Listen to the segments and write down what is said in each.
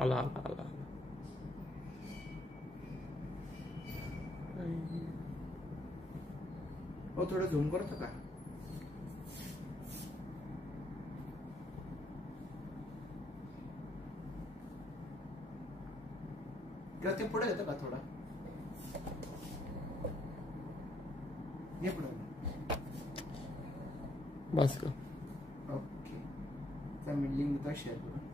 आला आला आला हो थोडं झूम करतो का? किंवा ते पुढे येतं का थोडा? ये पुढे बस का? ओके तर मी लिंक देतो शेअर करून.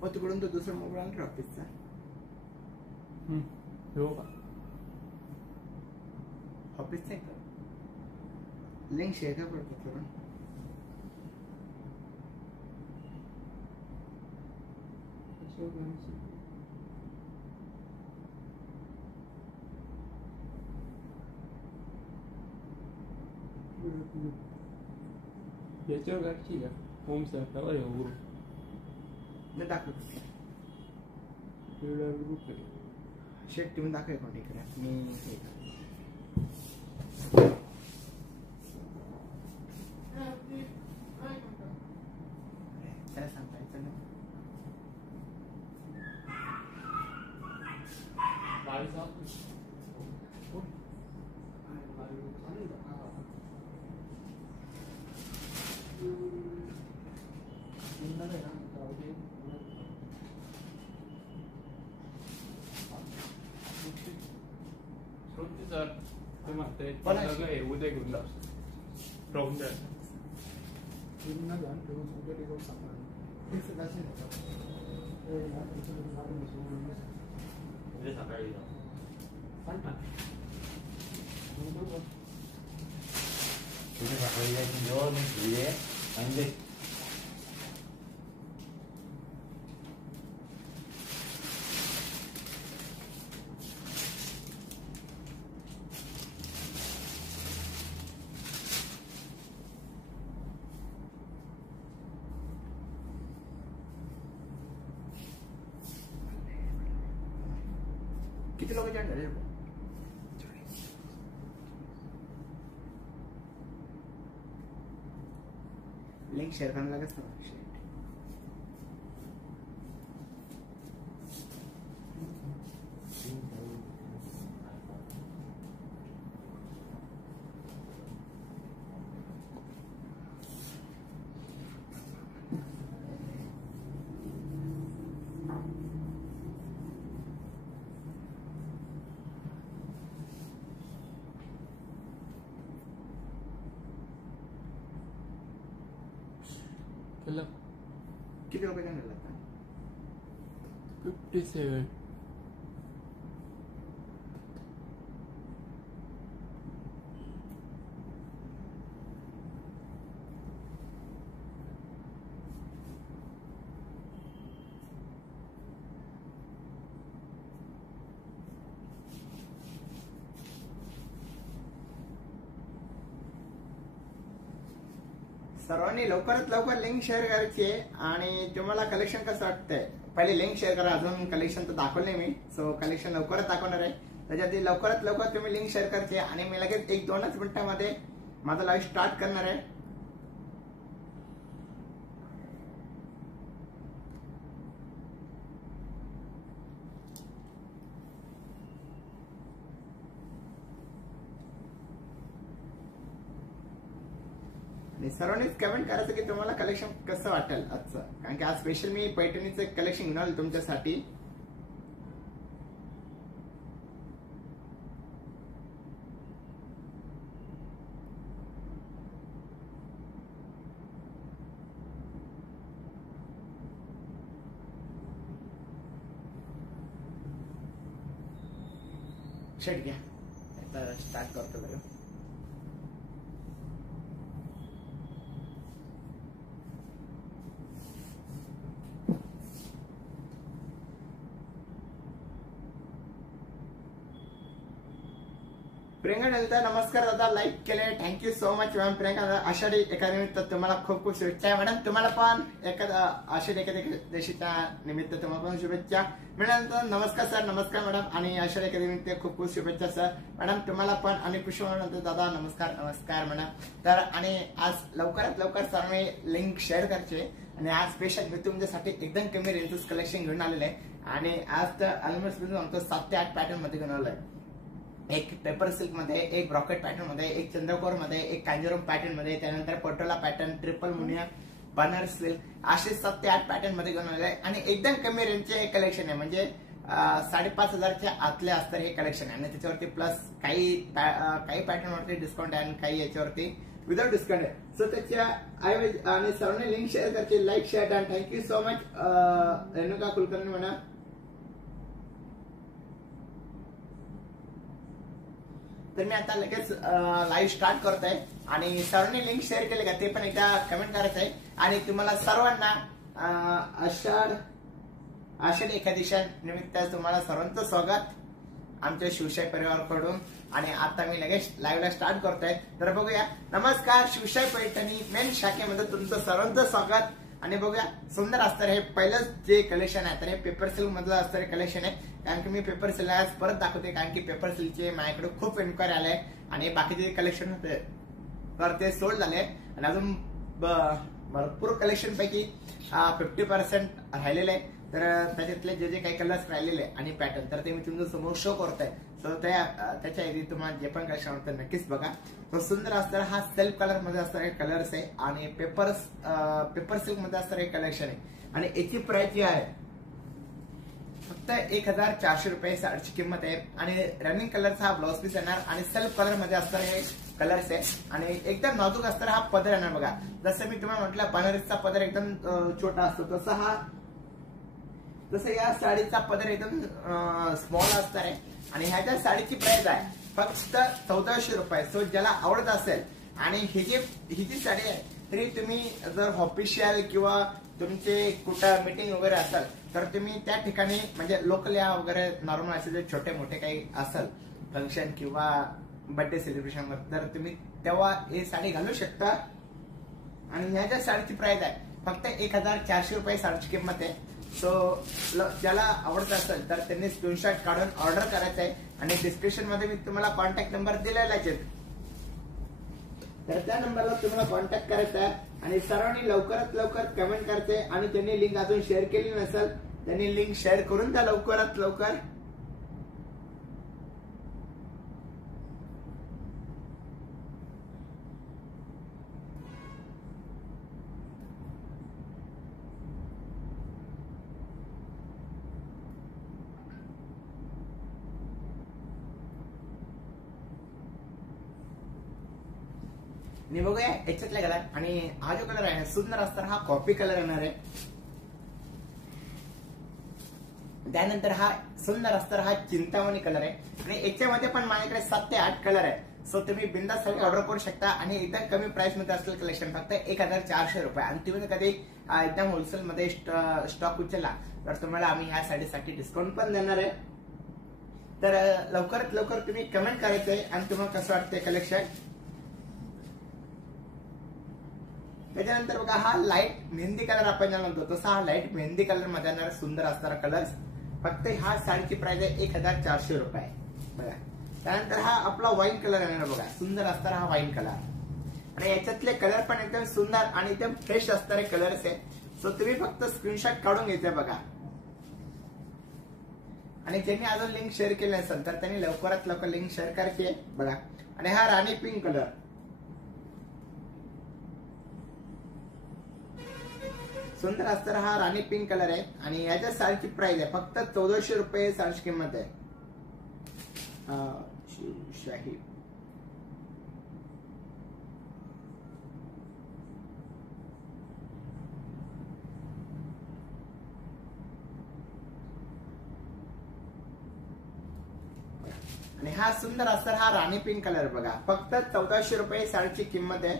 मग तिकडून तो दुसरा मोबाईल आणला ऑफिसचा. हो का? ऑफिसचा आहे का? लिंक शेअर का पडतो करून. याच्यावर गाठची का? होम सर्कल आहे हो ग्रुप. नाही दाखव. ग्रुप आहे. शेट तुम्ही दाखव अकाउंट इकडे. मी हे त्याला सांगायचं ना. सर ते म्हणते उद्या घेऊन जा राहून द्या. सकाळी किती लोक जॉईन झाले? लिंक शेअर करायला लागेल ना. किती लोक जॉईन झाले आता? 57. सर्वांनी लवकरात लवकर लिंक शेअर करायची आहे. आणि तुम्हाला कलेक्शन कसं वाटतंय? पहिले लिंक शेअर करा. अजून कलेक्शन तर दाखवले मी. सो कलेक्शन लवकरच दाखवणार आहे. त्याच्यात लवकरात लवकर तुम्ही लिंक शेअर करायची आहे. आणि मी लगेच 1-2च मिनिटांमध्ये माझा लाईव्ह स्टार्ट करणार आहे. आणि सर्वांनीच कमेंट करायचं की तुम्हाला कलेक्शन कसं वाटेल आजचं. कारण की आज स्पेशल मी पैठणीचं कलेक्शन घेऊन आलो तुमच्यासाठी. शर्ट घ्या. आता स्टार्ट करतो बघा. प्रियंका नलता नमस्कार दादा, लाईक केले, thank you so much ma'am. Priyanka Ashadhi एकादशीनिमित्त तुम्हाला खूप खूप शुभेच्छा मॅडम. तुम्हाला पण आषाढी एकादशीच्या निमित्त तुम्हाला पण शुभेच्छा. मॅडम नमस्कार सर. नमस्कार मॅडम. आणि आषाढी एकादशीनिमित्त खूप खूप शुभेच्छा सर. मॅडम तुम्हाला पण. आणि पुष्पा दादा नमस्कार. नमस्कार मॅडम. तर आणि आज लवकरात लवकर सर्व लिंक शेअर करायचे. आणि आज स्पेशल मी तुमच्यासाठी एकदम कमी रेंजेस कलेक्शन घेऊन आलेले आहे. आणि आज तर ऑलमोस्ट आमचं 7 ते 8 पॅटर्न मध्ये घेऊन आलोय. एक पेपर सिल्क मध्ये, एक ब्रॉकेट पॅटर्न मध्ये, एक चंद्रकोर मध्ये, एक कांजीवरम पॅटर्न मध्ये, त्यानंतर Patola pattern, triple Muniya, Banaras silk, असे 7 ते 8 पॅटर्न मध्ये घेऊन आले आहे. आणि एकदम कमी रेंजचे हे कलेक्शन आहे. म्हणजे 5,500च्या आतले असतं हे कलेक्शन आहे. आणि त्याच्यावरती प्लस काही पॅटर्नवरती डिस्काउंट आहे आणि काही याच्यावरती विदाउट डिस्काउंट आहे. सो त्याच्या ऐवजी आणि सर्वांनी लिंक शेअर करायची, लाईक शेअर आणि thank you so much Renuka Kulkarni म्हणा. तर मी आता लगेच लाईव्ह स्टार्ट करत आहे. आणि सर्वांनी लिंक शेअर केले का ते पण एकदा कमेंट करायचं आहे. आणि तुम्हाला सर्वांना आषाढी एकादशी निमित्त तुम्हाला सर्वांचं स्वागत आमच्या शिवशाही परिवाराकडून. आणि आता मी लगेच लाईव्हला स्टार्ट करतोय. तर बघूया. नमस्कार, शिवशाही पैठणी मेन शाखेमध्ये तुमचं सर्वांचं स्वागत. आणि बघूया सुंदर असतं हे पहिलंच जे कलेक्शन आहे. तर हे पेपर सिल्क मधलं असणारे कलेक्शन आहे. कारण की मी पेपर सिल्क आज परत दाखवते. कारण की पेपर सिल्कचे माझ्याकडे खूप इन्क्वायरी आले आणि बाकीचे कलेक्शन होते तर ते सोल्ड झाले. आणि अजून भरपूर कलेक्शन पैकी 50% राहिलेले आहे. तर त्याच्यातले जे जे काही कलर्स राहिलेले आणि पॅटर्न तर ते मी तुमच्या समोर शो करतोय. तर त्याच्या आधी तुम्हाला जे पण कलेक्शन होतं नक्कीच बघा. तो सुंदर असणारा हा सेल्फ कलर मध्ये असणारे कलर्स आहे. आणि पेपर सिल्क मध्ये असणारे कलेक्शन आहे. आणि याची प्राइस जी आहे फक्त 1,400 रुपये साडीची किंमत आहे. आणि रनिंग कलरचा हा ब्लाउज पीस येणार. आणि सेल्फ कलर मध्ये असणारे हे कलर्स आहे. आणि एकदम नाजूक असणारा हा पदर येणार बघा. जसं मी तुम्हाला म्हटलं बनारसचा पदर एकदम छोटा असतो तसं या साडीचा पदर एकदम स्मॉल असणार आहे. आणि ह्याच्या साडीची प्राइस आहे फक्त 1,400 रुपये. सो ज्याला आवडत असेल आणि ही जी साडी आहे तरी तुम्ही जर ऑफिशियल किंवा तुमचे कुठं मीटिंग वगैरे असेल तर तुम्ही त्या ठिकाणी म्हणजे लोकल या वगैरे नॉर्मल असे जे छोटे मोठे काही असेल फंक्शन किंवा बर्थडे सेलिब्रेशन तर तुम्ही तेव्हा ही साडी घालू शकता. आणि ह्याच्या साडीची प्राइस आहे फक्त 1,400 रुपये साडीची किंमत आहे. सो ज्याला आवडत असेल तर त्यांनी स्क्रीनशॉट काढून ऑर्डर करायचं आहे. आणि डिस्क्रिप्शन मध्ये मी तुम्हाला कॉन्टॅक्ट नंबर दिलेलाच आहे. तर त्या नंबरला तुम्हाला कॉन्टॅक्ट करायचा आहे. आणि सर्वांनी लवकरात लवकर कमेंट करते. आणि त्यांनी लिंक अजून शेअर केली नसेल त्यांनी लिंक शेअर करून द्या लवकरात लवकर. आणि बघूया याच्यातला कलर. आणि हा जो कलर आहे सुंदर असताना हा कॉफी कलर येणार आहे. त्यानंतर हा सुंदर असताना हा चिंतामणी कलर आहे. आणि याच्यामध्ये पण माझ्याकडे 7 ते 8 कलर आहे. सो तुम्ही बिंदास ऑर्डर करू शकता. आणि एकदम कमी प्राइस मध्ये असलेलं कलेक्शन फक्त 1,400 रुपये. आणि तुम्ही कधी एकदम होलसेल मध्ये स्टॉक उचलला तर तुम्हाला आम्ही ह्या साडीसाठी डिस्काउंट पण देणार आहे. तर लवकरात लवकर तुम्ही कमेंट करायचंय आणि तुम्हाला कसं वाटतंय कलेक्शन. त्याच्यानंतर बघा हा लाईट मेहंदी कलर आपण ज्याला म्हणतो तसा हा लाईट मेहंदी कलर मध्ये येणारा सुंदर असणारा कलर. फक्त ह्या साडीची प्राइस आहे 1,400 रुपये बघा. त्यानंतर हा आपला वाईन कलर येणार बघा. सुंदर असणारा हा वाईन कलर. आणि याच्यातले कलर पण एकदम सुंदर आणि एकदम फ्रेश असणारे कलर्स आहे. सो तुम्ही फक्त स्क्रीनशॉट काढून घ्यायचे बघा. आणि ज्यांनी अजून लिंक शेअर केली नसेल तर त्यांनी लवकरात लवकर लिंक शेअर करायची आहे बघा. आणि हा राणी पिंक कलर सुंदर असणारा हा राणी पिंक कलर आहे. आणि याच्या साडीची प्राइस आहे फक्त 1,400 रुपये साडीची किंमत आहे. शिवशाही आणि हा सुंदर अस्तर हा राणी पिंक कलर बघा, फक्त 1400 रुपये साडीची किंमत आहे.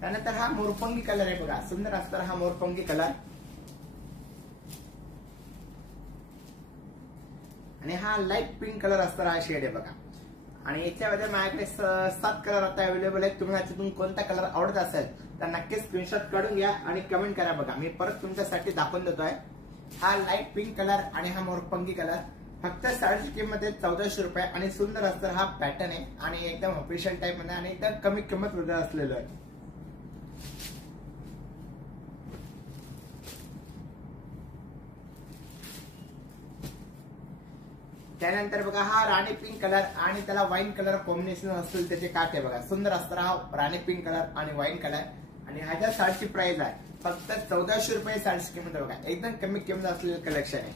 त्यानंतर हा मोरपंगी कलर आहे बघा, सुंदर अस्तर हा मोरपंगी कलर. आणि हा लाईट पिंक कलर अस्तर हा शेड आहे बघा. आणि याच्यामध्ये माझ्याकडे 7 कलर आता अवेलेबल आहेत. तुम्हाला याच्यातून कोणता कलर आवडत असेल तर नक्कीच स्क्रीनशॉट काढून घ्या आणि कमेंट करा बघा. मी परत तुमच्यासाठी दाखवून देतोय. हा लाईट पिंक कलर आणि हा मोरपंगी कलर, फक्त साडीची किंमत आहे 1400 रुपये. आणि सुंदर अस्तर हा पॅटर्न आहे आणि एकदम ऑफिशियल टाईप मध्ये आणि एकदम कमी किंमत मध्ये असलेलं आहे. त्यानंतर बघा हा राणी पिंक कलर आणि त्याला वाईन कलर कॉम्बिनेशन असेल त्याचे काटे बघा. सुंदर अस्तर हा राणी पिंक कलर आणि वाईन कलर. आणि ह्याच्या साडीची प्राइस आहे फक्त 1400 रुपये साडीची किंमत बघा. एकदम कमी किंमत असलेलं कलेक्शन आहे.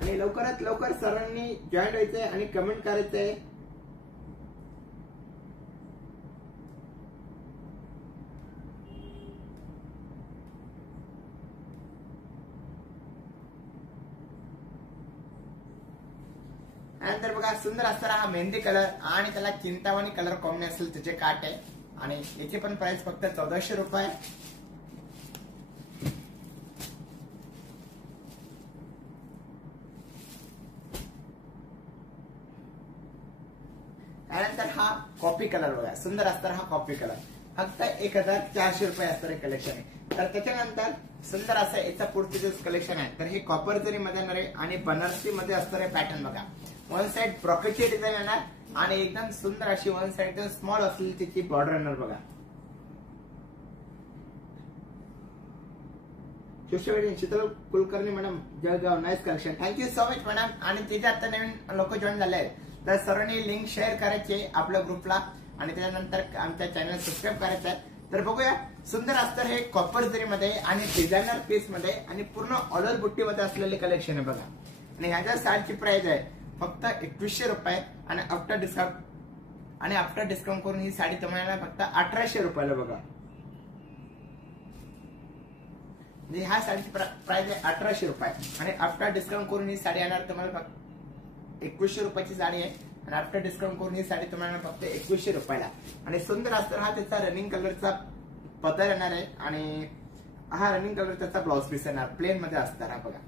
आणि लवकरात लवकर सर्वांनी जॉईन व्हायचंय आणि कमेंट करायचंय. त्यानंतर बघा सुंदर अस्तर हा मेहंदी कलर आणि त्याला चिंतामणी कलर कॉम्बिनेशन असेल त्याचे काट आहे. आणि याची पण प्राइस फक्त 1400 रुपये. त्यानंतर हा कॉफी कलर बघा, सुंदर अस्तर हा कॉफी कलर, फक्त 1400 रुपये अस्तर कलेक्शन आहे. तर त्याच्यानंतर सुंदर असं याचा पुढचं जे कलेक्शन आहे तर हे कॉपर जरी मध्ये येणार आहे आणि बनारसी मध्ये असणारे पॅटर्न बघा. वन साइड ब्रॉकेटची डिझाईन येणार आणि एकदम सुंदर अशी वन साइड स्मॉल असलेली त्याची बॉर्डर येणार बघा. Sheetal Kulkarni madam Jalgaon, nice collection, thank you so much madam. आणि तिथे आता नवीन लोक जॉईन झाले आहेत तर सर्वांनी लिंक शेअर करायची आपल्या ग्रुपला आणि त्याच्यानंतर आमच्या चॅनल सबस्क्राईब करायचं आहे. तर बघूया सुंदर अस्तर हे कॉपर जरी मध्ये आणि डिझायनर पीस मध्ये आणि पूर्ण ऑलर बुट्टी मध्ये असलेले कलेक्शन आहे बघा. आणि ह्याच्या साडीची प्राइस आहे फक्त 2100 रुपये. आणि आफ्टर डिस्काउंट करून ही साडी तुम्हाला फक्त 1800 रुपयाला बघा. म्हणजे ह्या साडीची प्राइस आहे 1800 रुपये आणि आफ्टर डिस्काउंट करून ही साडी येणार तुम्हाला फक्त 2100 रुपयाची साडी आहे. आणि आफ्टर डिस्काउंट करून ही साडी तुम्हाला फक्त 2100 रुपयाला. आणि सुंदर अस्तर हा त्याचा रनिंग कलरचा पदर येणार आहे आणि हा रनिंग कलर त्याचा ब्लाउज पीस येणार प्लेन मध्ये असणार हा बघा.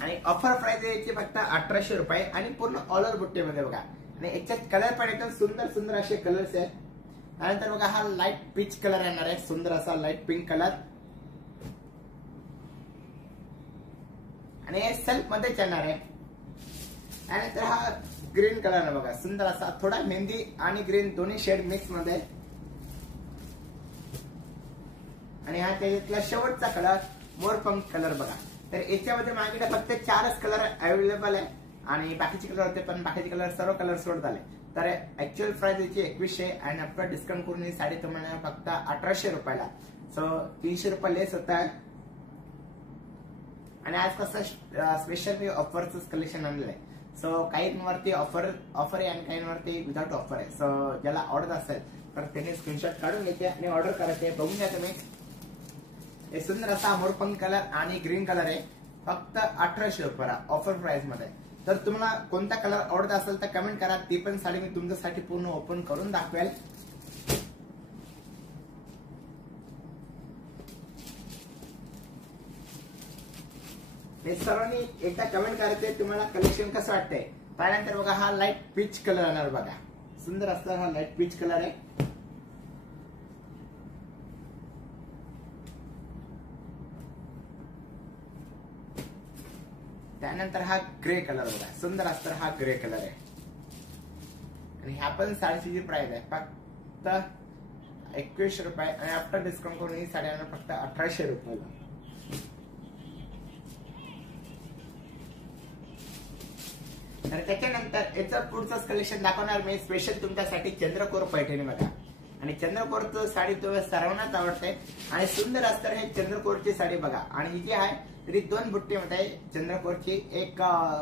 आणि ऑफर प्राइस याची फक्त 1800 रुपये आणि पूर्ण ऑलर बुट्टीमध्ये बघा. आणि याच्यात कलर पण एकदम सुंदर सुंदर असे कलर्स आहेत. त्यानंतर बघा हा लाईट पीच कलर येणार आहे, सुंदर असा लाईट पिंक कलर. आणि हे सेल्फ मध्येच येणार आहे. त्यानंतर हा ग्रीन कलर आहे बघा, सुंदर असा थोडा मेहंदी आणि ग्रीन दोन्ही शेड मिक्स मध्ये. आणि हा त्याच्यातला शेवटचा कलर मोरपंख कलर बघा. तर याच्यामध्ये माझ्याकडे फक्त 4च कलर अवेलेबल आहे आणि बाकीचे कलर होते पण बाकीचे कलर सर्व कलर सोड झाले. तर ऍक्च्युअल प्राइस याची 2100 आणि आफ्टर डिस्काउंट करून ही साडी तुम्हाला फक्त 1800 रुपयाला. सो 300 रुपये लेस होत आहे. आणि आज कसं स्पेशल मी ऑफरच कलेक्शन आणलं आहे. सो काहींवरती ऑफर आहे आणि काहींवरती विदाउट ऑफर आहे. सो ज्याला आवडत असेल तर त्यांनी स्क्रीनशॉट काढून घ्यायचे आणि ऑर्डर करायचे. बघून घ्या तुम्ही. हे सुंदर असा मोरपंख कलर आणि ग्रीन कलर आहे फक्त 1800 रुपयाला ऑफर प्राइस मध्ये. तर तुम्हाला कोणता कलर आवडत असेल तर कमेंट करा. ती पण साडी मी तुमच्यासाठी पूर्ण ओपन करून दाखवेल. हे सर्वांनी एकदा कमेंट करायचे तुम्हाला कलेक्शन कसं वाटतंय. त्यानंतर बघा हा लाईट पीच कलर येणार बघा, सुंदर असणार हा लाईट पीच कलर आहे. त्यानंतर हा ग्रे कलर बघा, सुंदर असणार हा ग्रे कलर आहे. आणि ह्या पण साडीची जी प्राइस आहे फक्त 2100 रुपये आणि आफ्टर डिस्काउंट करून ही साडी येणार फक्त 1800 रुपयाला. तर त्याच्यानंतर याचं पुढचं कलेक्शन दाखवणार मी स्पेशल तुमच्यासाठी चंद्रकोर पैठणी बघा. आणि चंद्रकोरचं साडी तुम्हाला सर्वांनाच आवडते आणि सुंदर असतं हे चंद्रकोरची साडी बघा. आणि ही जी आहे तरी 2 बुट्टीमध्ये आहे चंद्रकोरची, एक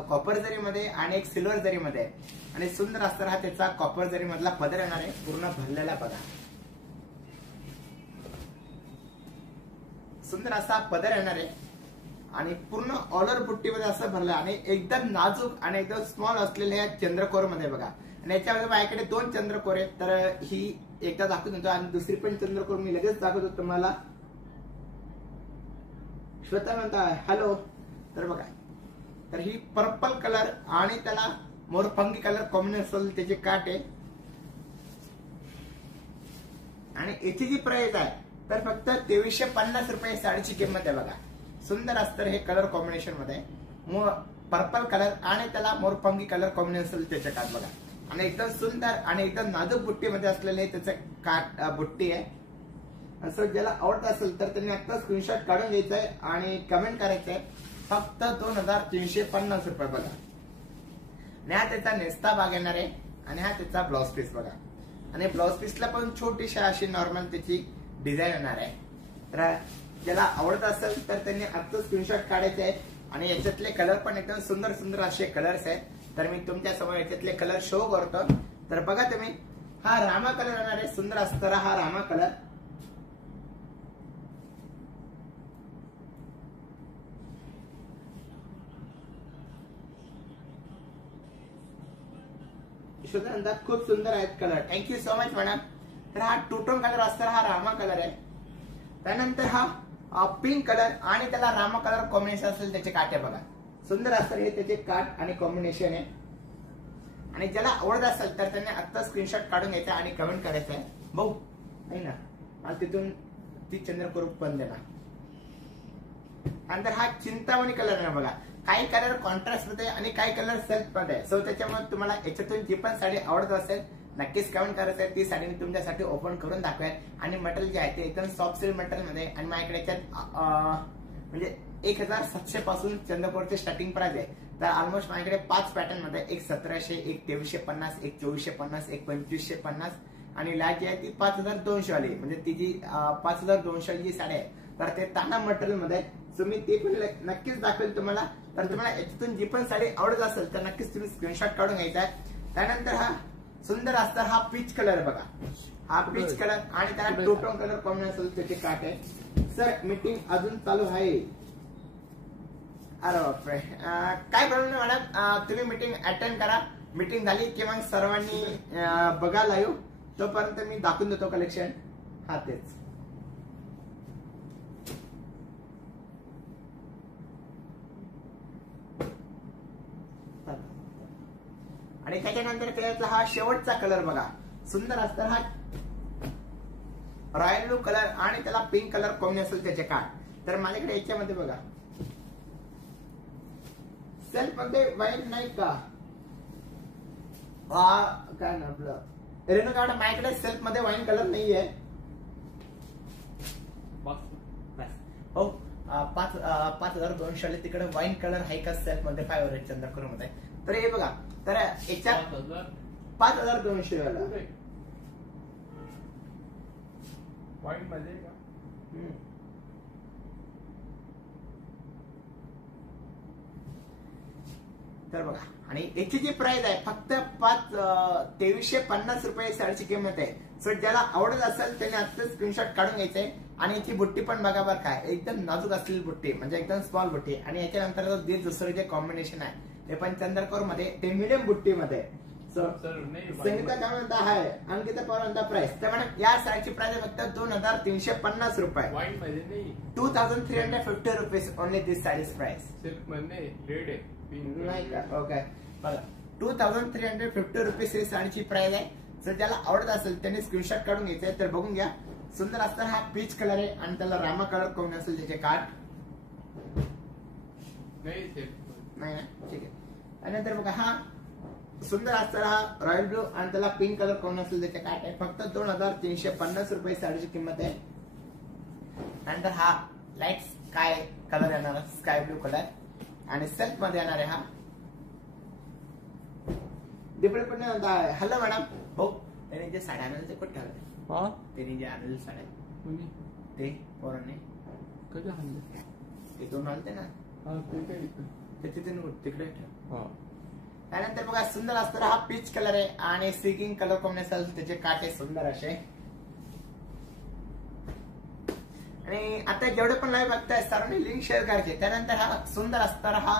कॉपर जरी मध्ये आणि एक सिल्वर जरी मध्ये. आणि सुंदर असतं हा त्याचा कॉपर जरी मधला पदर येणार आहे पूर्ण भरलेला बघा. सुंदर असा पदर येणार आहे आणि पूर्ण ऑलर बुट्टीमध्ये असं भरलं आणि एकदम नाजूक आणि एकदम स्मॉल असलेल्या चंद्रकोर मध्ये बघा. आणि याच्यामध्ये माझ्याकडे 2 चंद्रकोर आहेत, तर ही एकदा दाखवून देतो आणि दुसरी पण चंद्रकोर मी लगेच दाखवतो तुम्हाला. श्वेता म्हणता हॅलो. तर बघा, तर ही पर्पल कलर आणि त्याला मोरपंखी कलर कॉम्बिनेशन त्याचे काट आहे. आणि याची जी प्राइस आहे तर फक्त 2350 रुपये साडीची किंमत आहे बघा. सुंदर असतं हे कलर कॉम्बिनेशन मध्ये, पर्पल कलर आणि त्याला मोरपंखी कलर कॉम्बिनेशन त्याचे काट बघा. आणि एकदम सुंदर आणि एकदम नाजूक बुट्टीमध्ये असलेले त्याचे काट बुट्टी आहे. असं ज्याला आवडत असेल तर त्यांनी आता स्क्रीनशॉट काढून घ्यायचा आहे आणि कमेंट करायचंय. फक्त 2350 रुपये बघा. आणि हा त्याचा नेस्ता भाग येणार आहे आणि हा त्याचा ब्लाउज पीस बघा. आणि ब्लाउज पीसला पण छोटीशी अशी नॉर्मल त्याची डिझाईन येणार आहे. तर ज्याला आवडत असेल तर त्यांनी आता स्क्रीनशॉट काढायचे आहे. आणि याच्यातले कलर पण एकदम सुंदर सुंदर असे कलर्स आहेत. तर मी तुमच्या समोर याच्यातले कलर शो करतो. तर बघा तुम्ही, हा रामा कलर येणार आहे. सुंदर असणारा हा रामा कलर. खूप सुंदर आहेत colour. Thank you so much madam. तर हा टू टोन कलर असणारा हा रामा कलर आहे. त्यानंतर हा पिंक कलर आणि त्याला रामा कलर कॉम्बिनेशन असेल त्याचे काटे बघा. सुंदर असतात हे त्याचे काट आणि कॉम्बिनेशन आहे. आणि ज्याला आवडत असेल तर त्यांनी आता स्क्रीनशॉट काढून घ्यायचा आणि कमेंट करायचं आहे. भाऊ नाही ना, मला तिथून ती चंद्रकोर पण देणार. नंतर हा चिंतामणी कलर आहे बघा. काही कलर कॉन्ट्रास्ट मध्ये आणि काही कलर सेल्फ मध्ये. सो त्याच्यामुळे तुम्हाला याच्यातून जी पण साडी आवडत असेल नक्कीच कमेंट करायचं आहे. ती साडी मी तुमच्यासाठी ओपन करून दाखवेन. आणि मटेरियल जे आहे ते एकदम सॉफ्ट सिल्क मटेरियल मध्ये. आणि माझ्याकडे याच्यात म्हणजे 1700 पासून चंद्रकोरचे स्टार्टिंग प्राइस आहे. तर ऑलमोस्ट माझ्याकडे 5 पॅटर्न मध्ये, एक 1700, एक 2350, एक 2450, एक 2550 आणि लास्ट जी आहे ती 5200 वाली. म्हणजे ती जी 5200 वाली जी साडी आहे तर ते ताना मटेरियल मध्ये. सो मी ते पण नक्कीच दाखवेल तुम्हाला. तर तुम्हाला याच्यातून जी पण साडी आवडत असेल तर नक्कीच तुम्ही स्क्रीनशॉट काढून घ्यायचा आहे. त्यानंतर हा सुंदर असतात हा पीच कलर बघा. हा पीच कलर आणि त्याला टू टोन कलर कॉम्बिनेशन त्याचे काट आहे. सर मीटिंग अजून चालू आहे. अरे बापरे, काय प्रॉब्लेम नाही मॅडम. तुम्ही मीटिंग अटेंड करा. मीटिंग झाली की मग सर्वांनी बघा लाईव्ह. तोपर्यंत मी दाखवून देतो कलेक्शन. हा तेच. आणि त्याच्यानंतर त्याचा हा शेवटचा कलर बघा. सुंदर असतात हा रॉयल ब्लू कलर आणि त्याला पिंक कलर कॉम्बिनेशन त्याचे काट. तर माझ्याकडे याच्यामध्ये बघा सेल्फ मध्ये वाईट नाही का, काय ना आपलं रेणुका मॅडम, माझ्याकडे सेल्फ मध्ये वाईन कलर नाहीये. हो 5200 तिकडे वाईन कलर आहे का सेल्फ मध्ये 5 चंद्रकोर मध्ये. तर हे बघा, तर याच्यात 5200 वाला वाईन मध्ये का. तर बघा, आणि याची जी प्राइस आहे फक्त 2350 रुपये साडीची किंमत आहे. सो ज्याला आवडत असेल त्याने आता स्क्रीनशॉट काढून घ्यायचंय. आणि याची बुट्टी पण बघा बरं काय, एकदम नाजूक असलेली बुट्टी, म्हणजे एकदम स्मॉल बुट्टी. आणि याच्यानंतर दुसरं जे कॉम्बिनेशन आहे ते पण चंद्रकोर मध्ये, ते मिडियम बुट्टी मध्ये. सो संगीता काय म्हणता आहे, अंकिता पवार म्हणता प्राइस. तर मॅडम या साडीची प्राइस आहे फक्त 2350 रुपये. वाईन मध्ये नाही, 2350 रुपीज ओनली दिस साडीज प्राइस. सिल्क मध्ये रेड आहे, नाही का. ओके बघा, 2350 रुपीज ही साडीची प्राइस आहे. जर ज्याला आवडत असेल त्याने स्क्रीनशॉट काढून घ्यायचंय. तर बघून घ्या, सुंदर असताना हा पीच कलर आहे आणि त्याला रामा कलर कोण असेल त्याचे काट नाही ना, ठीक आहे. आणि नंतर बघा हा सुंदर असताना हा रॉयल ब्लू आणि त्याला पिंक कलर कोण असेल त्याचे काट आहे. फक्त 2350 रुपये साडीची किंमत आहे. नंतर हा लाईट स्काय कलर येणार, स्काय ब्लू कलर आणि सेल्फ मध्ये येणार आहे. हा डिफरंट पण हॅलो मॅडम. हो, त्याने जे साड्या आणले ते कुठे ठेवले? त्यांनी जे आणले साड्या ते पोरांनी कधी आणले? ते 2 आणते ना, ते तिकडे ठेव. त्यानंतर बघा सुंदर असताना हा पीच कलर आहे आणि सिगिंग कलर कॉम्बिनेशन त्याचे काटे सुंदर असे. आणि आता जेवढे पण लाईव्ह बघताय सर्वांनी लिंक शेअर करायचे. त्यानंतर हा सुंदर असणारा हा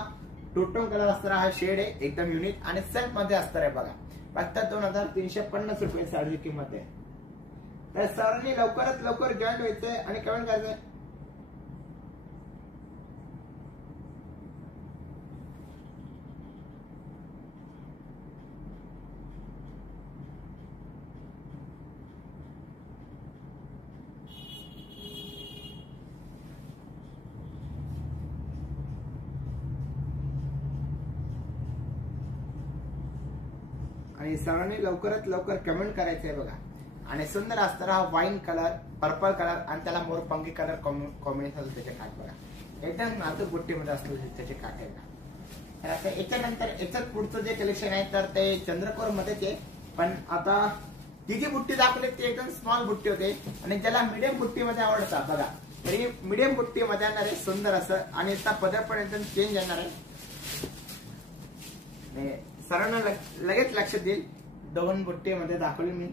टोटम कलर असणारा हा शेड आहे, एकदम युनिक आणि सेल्फ मध्ये असणार आहे बघा. फक्त 2350 रुपये साडीची किंमत आहे. तर सर्वांनी लवकरात लवकर जॉईन व्हायचंय आणि कमेंट करायचंय. आणि सर्वांनी लवकरात लवकर कमेंट करायचंय बघा. आणि सुंदर असणारा हा वाईन कलर, पर्पल कलर आणि त्याला मोरपंखी कलर कॉम्बिनेशन त्याचे काठ बघा, एकदम नाजूक बुट्टीमध्ये असतो त्याचे काठ आहे का. तर आता याच्यानंतर याच्यात पुढचं जे कलेक्शन आहे तर ते चंद्रकोर मध्येच आहे. पण आता ती जी बुट्टी दाखवली ती एकदम स्मॉल बुट्टी होते आणि ज्याला मिडियम बुट्टीमध्ये आवडतात बघा, तरी मिडियम बुट्टीमध्ये येणार आहे सुंदर असं. आणि त्याचा पदर पण एकदम चेंज येणार आहे. सर्वांना लगेच लक्षात येईल. 2 बुट्टीमध्ये दाखवली मी.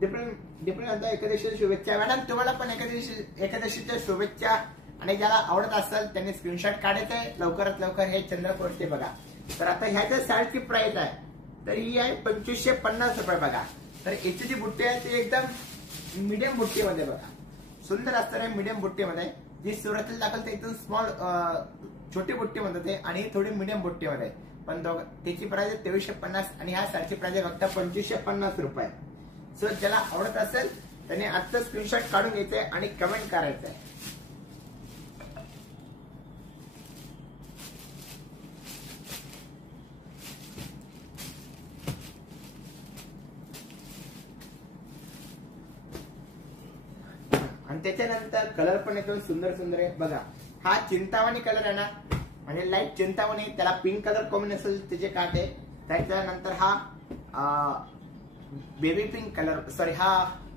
डिफरंट आता एकादशीच्या शुभेच्छा मॅडम. तुम्हाला पण एकादशीच्या शुभेच्छा. आणि ज्याला आवडत असेल त्यांनी स्क्रीनशॉट काढायचंय लवकरात लवकर. हे चंद्रकोरचे बघा. तर आता ह्याच्या साडीची प्राइस आहे तर ही आहे 2550 रुपये बघा. तर याची जी बुट्टी आहे ती एकदम मिडियम बुट्टीमध्ये बघा, सुंदर असणार आहे मिडियम बुट्टीमध्ये. जी सुरुवातीला दाखल ते एकदम स्मॉल छोटी बुट्टी म्हणतात आणि ही थोडी मिडियम बुट्टीमध्ये. पण त्याची प्राइस आहे 2350 आणि ह्या साडीची प्राइस आहे फक्त 2550 रुपये. सो ज्याला आवडत असेल त्याने आत्ता स्क्रीनशॉट काढून घ्यायचंय आणि कमेंट करायचंय. आणि त्याच्यानंतर कलर पण एकदम सुंदर सुंदर आहे बघा. हा चिंतामणी कलर आहे ना, म्हणजे लाईट चिंतामणी, त्याला पिंक कलर कॉम्बिनेशन त्याचे काठ आहे. त्याच्यानंतर हा बेबी पिंक कलर, सॉरी हा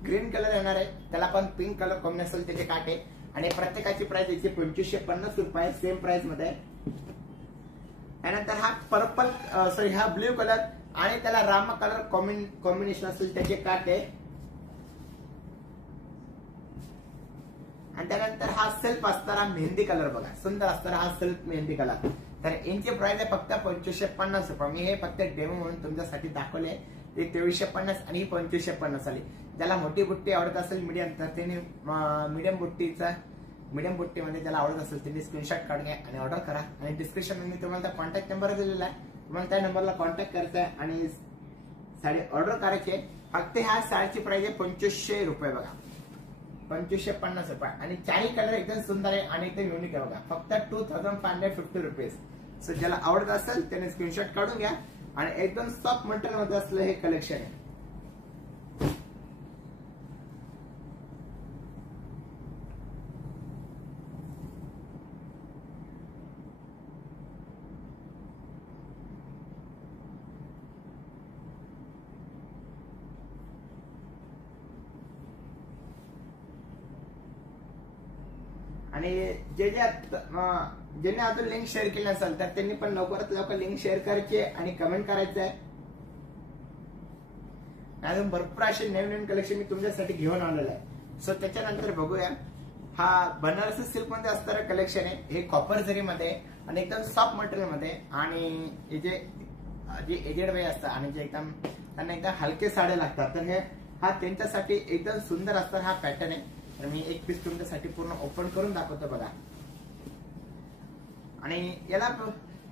ग्रीन कलर येणार आहे, त्याला पण पिंक कलर कॉम्बिनेशन त्याचे काठ आहे. आणि प्रत्येकाची प्राइस याची 2550 रुपये सेम प्राइस मध्ये. त्यानंतर हा पर्पल सॉरी हा ब्ल्यू कलर आणि त्याला रामा कलर कॉम्बिनेशन असेल त्याचे काठ आहे. आणि त्यानंतर हा सेल्फ असणारा मेहंदी कलर बघा, सुंदर असणारा हा सेल्फ मेहंदी कलर. तर यांची प्राइस आहे फक्त 2550 रुपये. मी हे फक्त डेमो म्हणून तुमच्यासाठी दाखवले. ते 2350 आणि 2550 आली. ज्याला मोठी बुट्टी आवडत असेल मीडियम, तर त्यांनी मिडियम बुट्टीमध्ये ज्याला आवडत असेल त्यांनी स्क्रीनशॉट काढून घ्या आणि ऑर्डर करा. आणि डिस्क्रिप्शन मध्ये तुम्हाला कॉन्टॅक्ट नंबर दिलेला आहे, तुम्हाला त्या नंबरला कॉन्टॅक्ट करायचा आहे आणि साडी ऑर्डर करायची आहे. फक्त ह्या साडीची प्राइस आहे 2500 रुपये बघा, 2550 रुपये. आणि चारही कलर एकदम सुंदर आहे आणि एकदम युनिक आहे बघा, फक्त 2550 रुपीज. सो ज्याला आवडत असेल त्याने स्क्रीनशॉट काढून घ्या. आणि एकदम सॉफ्ट मटेरियल मध्ये असलेलं हे कलेक्शन आहे. आणि ज्यांनी अजून लिंक शेअर केली असेल तर त्यांनी पण लवकरात लवकर लिंक शेअर करायची आणि कमेंट करायचं आहे. अजून भरपूर असे नवीन कलेक्शन मी तुमच्यासाठी घेऊन आलेलं आहे. सो त्याच्यानंतर बघूया. हा बनारसी सिल्क मध्ये असणारं कलेक्शन आहे. हे कॉपर जरी मध्ये आणि एकदम सॉफ्ट मटेरियल मध्ये. आणि हे जे एजेड बाई असतात आणि जे एकदम त्यांना एकदम हलके साड्या लागतात, तर हा त्यांच्यासाठी एकदम सुंदर असणार हा पॅटर्न आहे. तर मी एक पीस तुमच्यासाठी पूर्ण ओपन करून दाखवतो बघा. आणि याला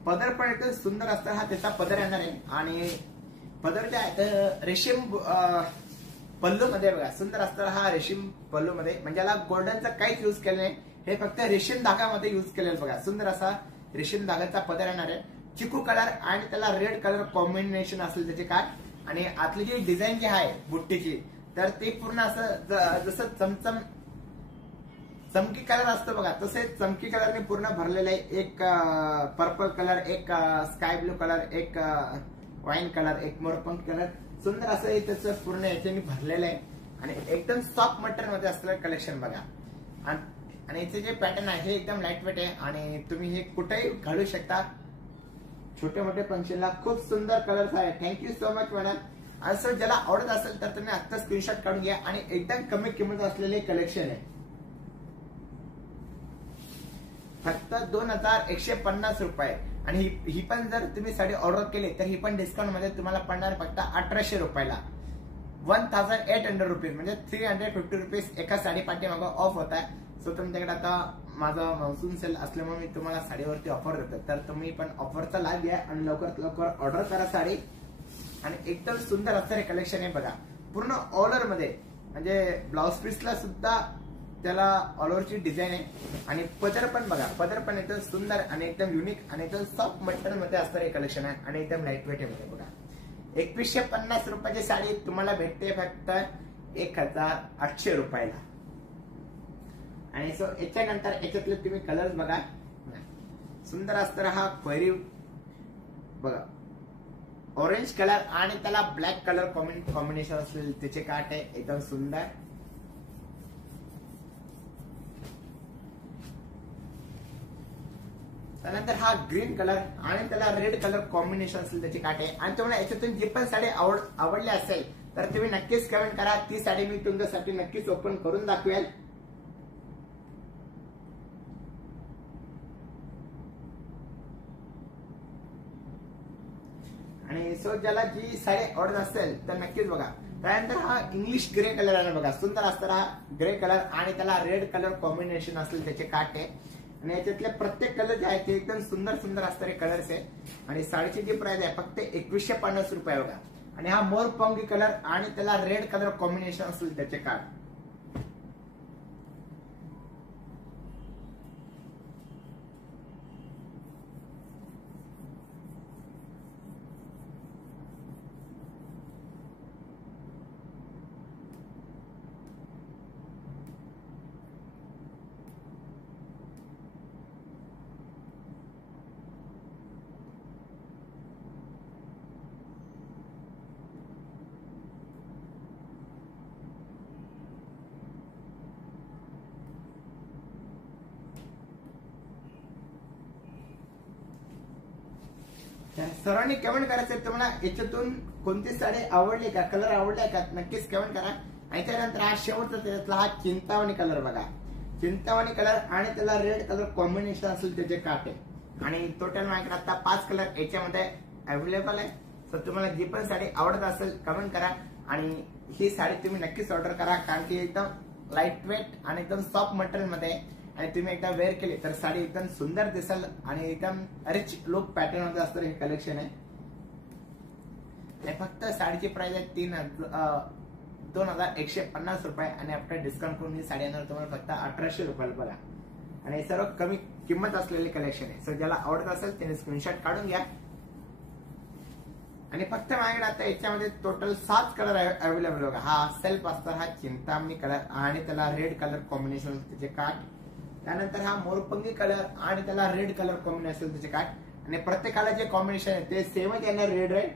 पदर पण एकदम सुंदर असतात. हा त्याचा पदर येणार आहे. आणि पदर जे आहे तर रेशीम पल्लू मध्ये बघा, सुंदर असतात हा रेशीम पल्लू मध्ये. म्हणजे याला गोल्डनचा काहीच युज केलं नाही, हे फक्त रेशीम धागामध्ये युज केलेलं बघा. सुंदर असा रेशीम धागाचा पदर येणार आहे. चिकू कलर आणि त्याला रेड कलर कॉम्बिनेशन असेल त्याचे काय. आणि आतली जी डिझाईन जी आहे बुट्टीची, तर ते पूर्ण असं जसं चमकी कलर असतो बघा, तसेच चमकी कलरने पूर्ण भरलेलं आहे. एक पर्पल कलर, एक स्काय ब्लू कलर, एक वाईन कलर, एक मोरपंख कलर. सुंदर असं त्याचं पूर्ण याच्याने भरलेलं आहे. आणि एकदम सॉफ्ट मटेरियल मध्ये असलेलं कलेक्शन बघा. आणि याचे जे पॅटर्न आहे हे एकदम लाईट वेट आहे आणि तुम्ही हे कुठेही घालू शकता. छोटे मोठे फंक्शनला खूप सुंदर कलर्स आहे. Thank you so much madam. असं ज्याला आवडत असेल तर तुम्ही आता स्क्रीनशॉट काढून घ्या आणि एकदम कमी किंमत असलेले कलेक्शन आहे. फक्त 2150 रुपये. आणि ही पण जर तुम्ही साडी ऑर्डर केली तर ही पण डिस्काउंट मध्ये तुम्हाला पडणार फक्त 1800 रुपयाला. 1800 रुपीज म्हणजे 350 रुपीज एका साडी पाठीमागे ऑफ होत आहे. सो तुमच्याकडे आता माझा मान्सून सेल असल्यामुळे मी तुम्हाला साडीवरती ऑफर देतो, तर तुम्ही पण ऑफरचा लाभ घ्या आणि लवकरात लवकर ऑर्डर करा साडी. आणि एकदम सुंदर असणारे कलेक्शन आहे बघा, पूर्ण ऑलर मध्ये, म्हणजे ब्लाउज पीसला सुद्धा त्याला ऑलरची डिझाईन आहे. आणि पदर पण बघा, पदर पण एकदम सुंदर आणि एकदम युनिक आणि एकदम सॉफ्ट मटेरियल मध्ये असणारे कलेक्शन आहे आणि एकदम लाईट वेट आहे बघा. 2150 रुपयाची साडी तुम्हाला भेटते फक्त 1800 रुपयाला. आणि सो याच्यानंतर याच्यातले तुम्ही कलर्स बघा, सुंदर असणारा हा क्वेरी बघा, ऑरेंज कलर आणि त्याला ब्लॅक कलर कॉम्बिनेशन असलेले त्याचे काठ आहे एकदम सुंदर. त्यानंतर हा ग्रीन कलर आणि त्याला रेड कलर कॉम्बिनेशन असेल त्याची काठ आहे. आणि तुम्हाला याच्यातून जी पण साडी आवडली असेल तर तुम्ही नक्कीच कमेंट करा, ती साडी मी तुमच्यासाठी नक्कीच ओपन करून दाखवेल. आणि सो ज्याला जी साडी आवडत असेल तर नक्कीच बघा. त्यानंतर हा इंग्लिश ग्रे कलर आहे बघा, सुंदर असणारा हा ग्रे कलर आणि त्याला रेड कलर कॉम्बिनेशन असेल त्याचे काठ आहे. आणि याच्यातले प्रत्येक कलर जे आहे ते एकदम सुंदर सुंदर असणारे कलर्स आहे. आणि साडीची जी प्राइस आहे फक्त 2150 रुपये बघा. आणि हा मोर पंगी कलर आणि त्याला रेड कलर कॉम्बिनेशन असेल त्याचे काठ. सर्वांनी कमेंट करायचं तुम्हाला याच्यातून कोणती साडी आवडली का, कलर आवडलाय का, नक्कीच कमेंट करा. आणि त्यानंतर हा शेवटचा त्याच्यातला हा चिंतावणी कलर बघा, चिंतावणी कलर आणि त्याला रेड कलर कॉम्बिनेशन असेल त्याचे काठ आहे. आणि टोटल माझ्याकडे आता 5 कलर याच्यामध्ये अवेलेबल आहे. तर तुम्हाला जी पण साडी आवडत असेल कमेंट करा आणि ही साडी तुम्ही नक्कीच ऑर्डर करा, कारण की एकदम लाईट वेट आणि एकदम सॉफ्ट मटेरियल मध्ये आहे. आणि तुम्ही एकदा वेअर केली तर साडी एकदम सुंदर दिसेल आणि एकदम रिच लुक पॅटर्न मध्ये असतं हे कलेक्शन आहे. फक्त साडीची प्राइस आहे 2150 रुपये आणि आफ्टर डिस्काउंट करून ही साडी येणार तुम्हाला फक्त 1800 रुपयाला बघा. आणि सर्व कमी किंमत असलेले कलेक्शन आहे. सो ज्याला आवडत असेल त्याने स्क्रीनशॉट काढून घ्या. आणि फक्त माझ्याकडे आता याच्यामध्ये टोटल 7 कलर अवेलेबल बघा. हा सेल्फ असतो, हा चिंतामणी कलर आणि त्याला रेड कलर कॉम्बिनेशन त्याचे काठ. त्यानंतर हा मोरपंगी कलर आणि त्याला रेड कलर कॉम्बिनेशन त्याचे काठ. आणि प्रत्येकाला जे कॉम्बिनेशन आहे ते सेमच येणार, रेड रेड.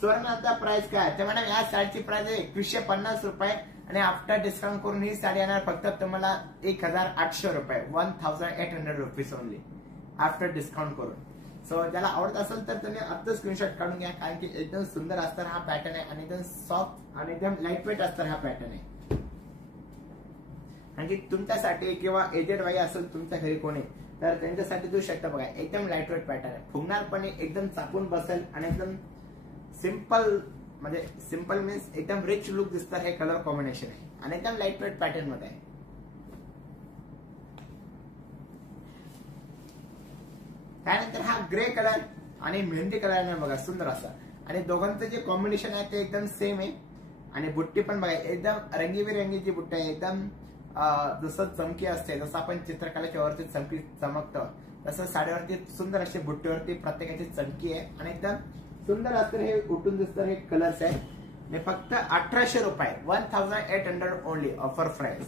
सुवर्ण आता प्राइस काय तर मॅडम या साडीची प्राइस आहे 2150 रुपये आणि आफ्टर डिस्काउंट करून ही साडी येणार फक्त तुम्हाला 1800 रुपये, 1800 रुपीज ओनली आफ्टर डिस्काउंट करून. सो ज्याला आवडत असेल तर तुम्ही आता स्क्रीनशॉट काढून घ्या, कारण की एकदम सुंदर असणार हा पॅटर्न आहे आणि एकदम सॉफ्ट आणि एकदम लाईट वेट असणार हा पॅटर्न आहे. आणि तुमच्यासाठी किंवा एजेड बाई असेल तुमच्या घरी कोणी तर त्यांच्यासाठी देऊ शकता बघा. एकदम लाईट वेट पॅटर्न आहे, फुगणारपणे एकदम चापून बसेल आणि एकदम सिंपल, म्हणजे सिंपल मीन्स एकदम रिच लुक दिसतात हे कलर कॉम्बिनेशन आहे आणि एकदम लाईट वेट पॅटर्न मध्ये आहे. त्यानंतर हा ग्रे कलर आणि मेहंदी कलर आहे बघा, सुंदर असा. आणि दोघांचं जे कॉम्बिनेशन आहे ते एकदम सेम आहे. आणि बुट्टी पण बघा एकदम रंगीबेरंगीची बुट्टी आहे, एकदम जसं चमकी असते, जसं आपण चित्रकलेच्या वरती चमकी चमकतं तसं साडीवरती सुंदर अशी बुट्टीवरती प्रत्येकाची चमकी आहे. आणि एकदम सुंदर असतं हे उठून दिसतं हे कलर्स आहे. फक्त 1800 रुपये, 1800 ओनली ऑफर प्राइस.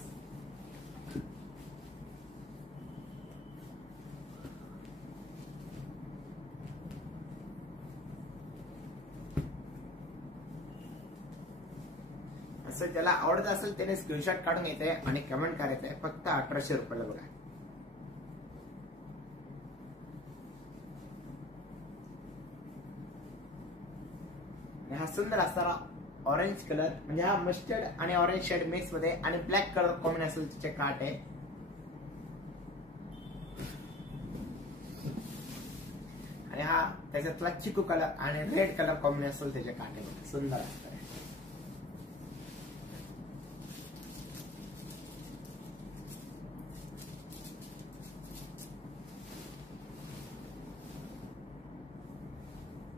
असं ज्याला आवडत असेल त्याने स्क्रीनशॉट काढून घ्यायचंय आणि कमेंट करायचंय फक्त 1800 रुपयाला बघा. हा सुंदर असणारा ऑरेंज कलर म्हणजे हा मस्टर्ड आणि ऑरेंज शेड मिक्स मध्ये आणि ब्लॅक कलर कॉम्बिनेशनचे काट आहे. आणि हा त्याच्यातला चिकू कलर आणि रेड कलर कॉम्बिनेशन त्याचे काट आहे. सुंदर असतं.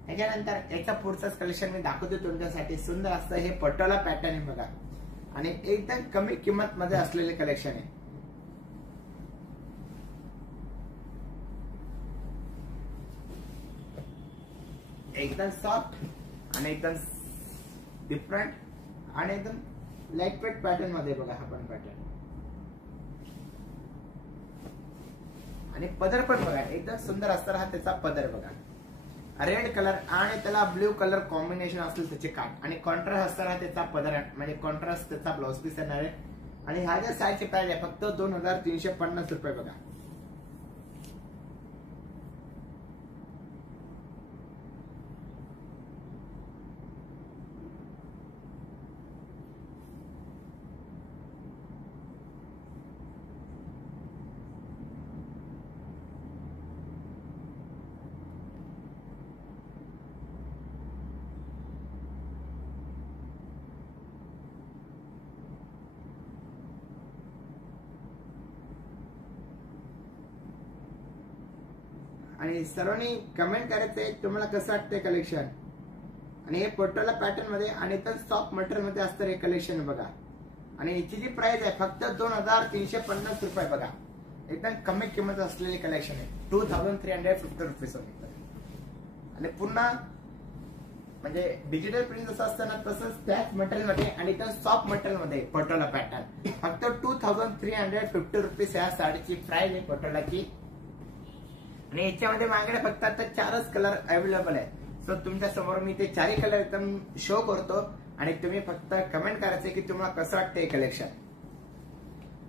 त्याच्यानंतर याचा पुढचं कलेक्शन मी दाखवतो तुमच्यासाठी. सुंदर असतं हे पटोला पॅटर्न आहे बघा आणि एकदम कमी किंमत मध्ये असलेले कलेक्शन आहे. एकदम सॉफ्ट आणि एकदम डिफरंट आणि एकदम लाईट वेट पॅटर्न मध्ये बघा हा पण पॅटर्न. आणि पदर पण बघा एकदम सुंदर असताना हा त्याचा पदर बघा. रेड कलर आणि त्याला ब्ल्यू कलर कॉम्बिनेशन असेल त्याचे काट आणि कॉन्ट्रास्ट असताना त्याचा पदर म्हणजे कॉन्ट्रास्ट त्याचा ब्लाउज पीस येणार आहे. आणि ह्या ज्या साईजची प्राइस आहे फक्त 2350 रुपये बघा. आणि सर्वांनी कमेंट करायचंय तुम्हाला कसं वाटतंय कलेक्शन. आणि हे पटोला पॅटर्न मध्ये आणि तर सॉफ्ट मटेरियल मध्ये असतं हे कलेक्शन बघा. आणि याची जी प्राइस आहे फक्त 2350 रुपये बघा. एकदम कमी किंमत असलेले कलेक्शन आहे. 2350 रुपीज. आणि पुन्हा म्हणजे डिजिटल प्रिंट जसं असतं ना तसंच त्याच मटेरियल मध्ये आणि तर सॉफ्ट मटेरियल मध्ये पटोला पॅटर्न फक्त 2350 रुपीज ह्या साडीची प्राइस आहे पटोलाची. आणि याच्यामध्ये माझ्याकडे फक्त आता 4च कलर अवेलेबल आहे. सो तुमच्या समोर मी ते 4ही कलर एकदम शो करतो आणि तुम्ही फक्त कमेंट करायचे की तुम्हाला कसं वाटतं हे कलेक्शन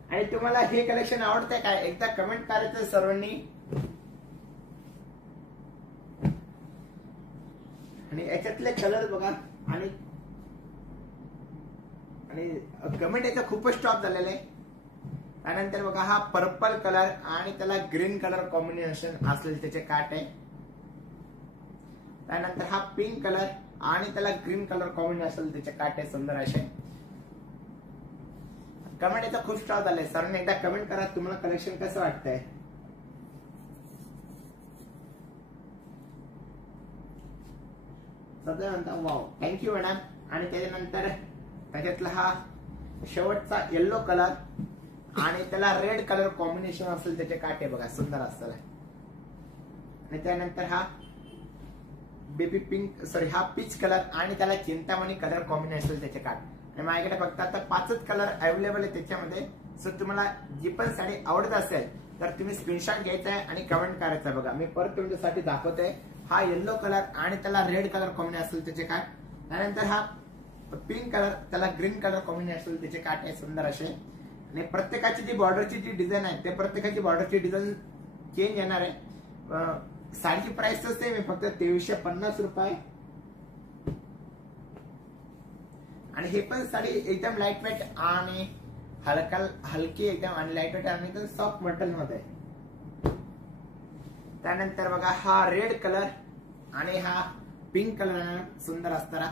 आणि तुम्हाला हे कलेक्शन आवडतंय काय एकदा कमेंट करायचं सर्वांनी. आणि याच्यातले कलर बघा आणि कमेंट याचा खूपच टॉप झालेला आहे. त्यानंतर बघा हा पर्पल कलर आणि त्याला ग्रीन कलर कॉम्बिनेशन असलेले त्याचे काट आहे. त्यानंतर हा पिंक कलर आणि त्याला ग्रीन कलर कॉम्बिनेशन त्याचे काट आहे सुंदर असे. कमेंट याचा खूप स्टॉक झालाय. सरांनी एकदा कमेंट करा तुम्हाला कलेक्शन कसं वाटतंय. सध्या म्हणता वाव थँक्यू मॅडम. आणि त्याच्यानंतर त्याच्यातला हा शेवटचा येल्लो कलर आणि त्याला रेड कलर कॉम्बिनेशन असेल त्याचे काटे बघा सुंदर असतात. आणि त्यानंतर हा बेबी पिंक हा पीच कलर आणि त्याला चिंतामणी कलर कॉम्बिनेशन त्याचे काट. आणि माझ्याकडे फक्त आता 5च कलर अवेलेबल आहे त्याच्यामध्ये. सो तुम्हाला जी पण साडी आवडत असेल तर तुम्ही स्क्रीनशॉट घ्यायचा आहे आणि कमेंट करायचा बघा. मी परत तुमच्यासाठी दाखवतोय. हा येल्लो कलर आणि त्याला रेड कलर कॉम्बिनेशन असेल त्याचे काट. त्यानंतर हा पिंक कलर त्याला ग्रीन कलर कॉम्बिनेशन असेल त्याचे काट आहे सुंदर असे. आणि प्रत्येकाची जी बॉर्डरची जी डिझाईन आहे ते प्रत्येकाची बॉर्डरची डिझाईन चेंज येणार आहे. साडीची प्राइस तर सेम आहे फक्त 2350 रुपये. आणि हे पण साडी एकदम लाईट वेट आणि हलकी एकदम आणि लाईट वेट आणि एकदम सॉफ्ट मटेरियल मध्ये. त्यानंतर बघा हा रेड कलर आणि हा पिंक कलर सुंदर असताना.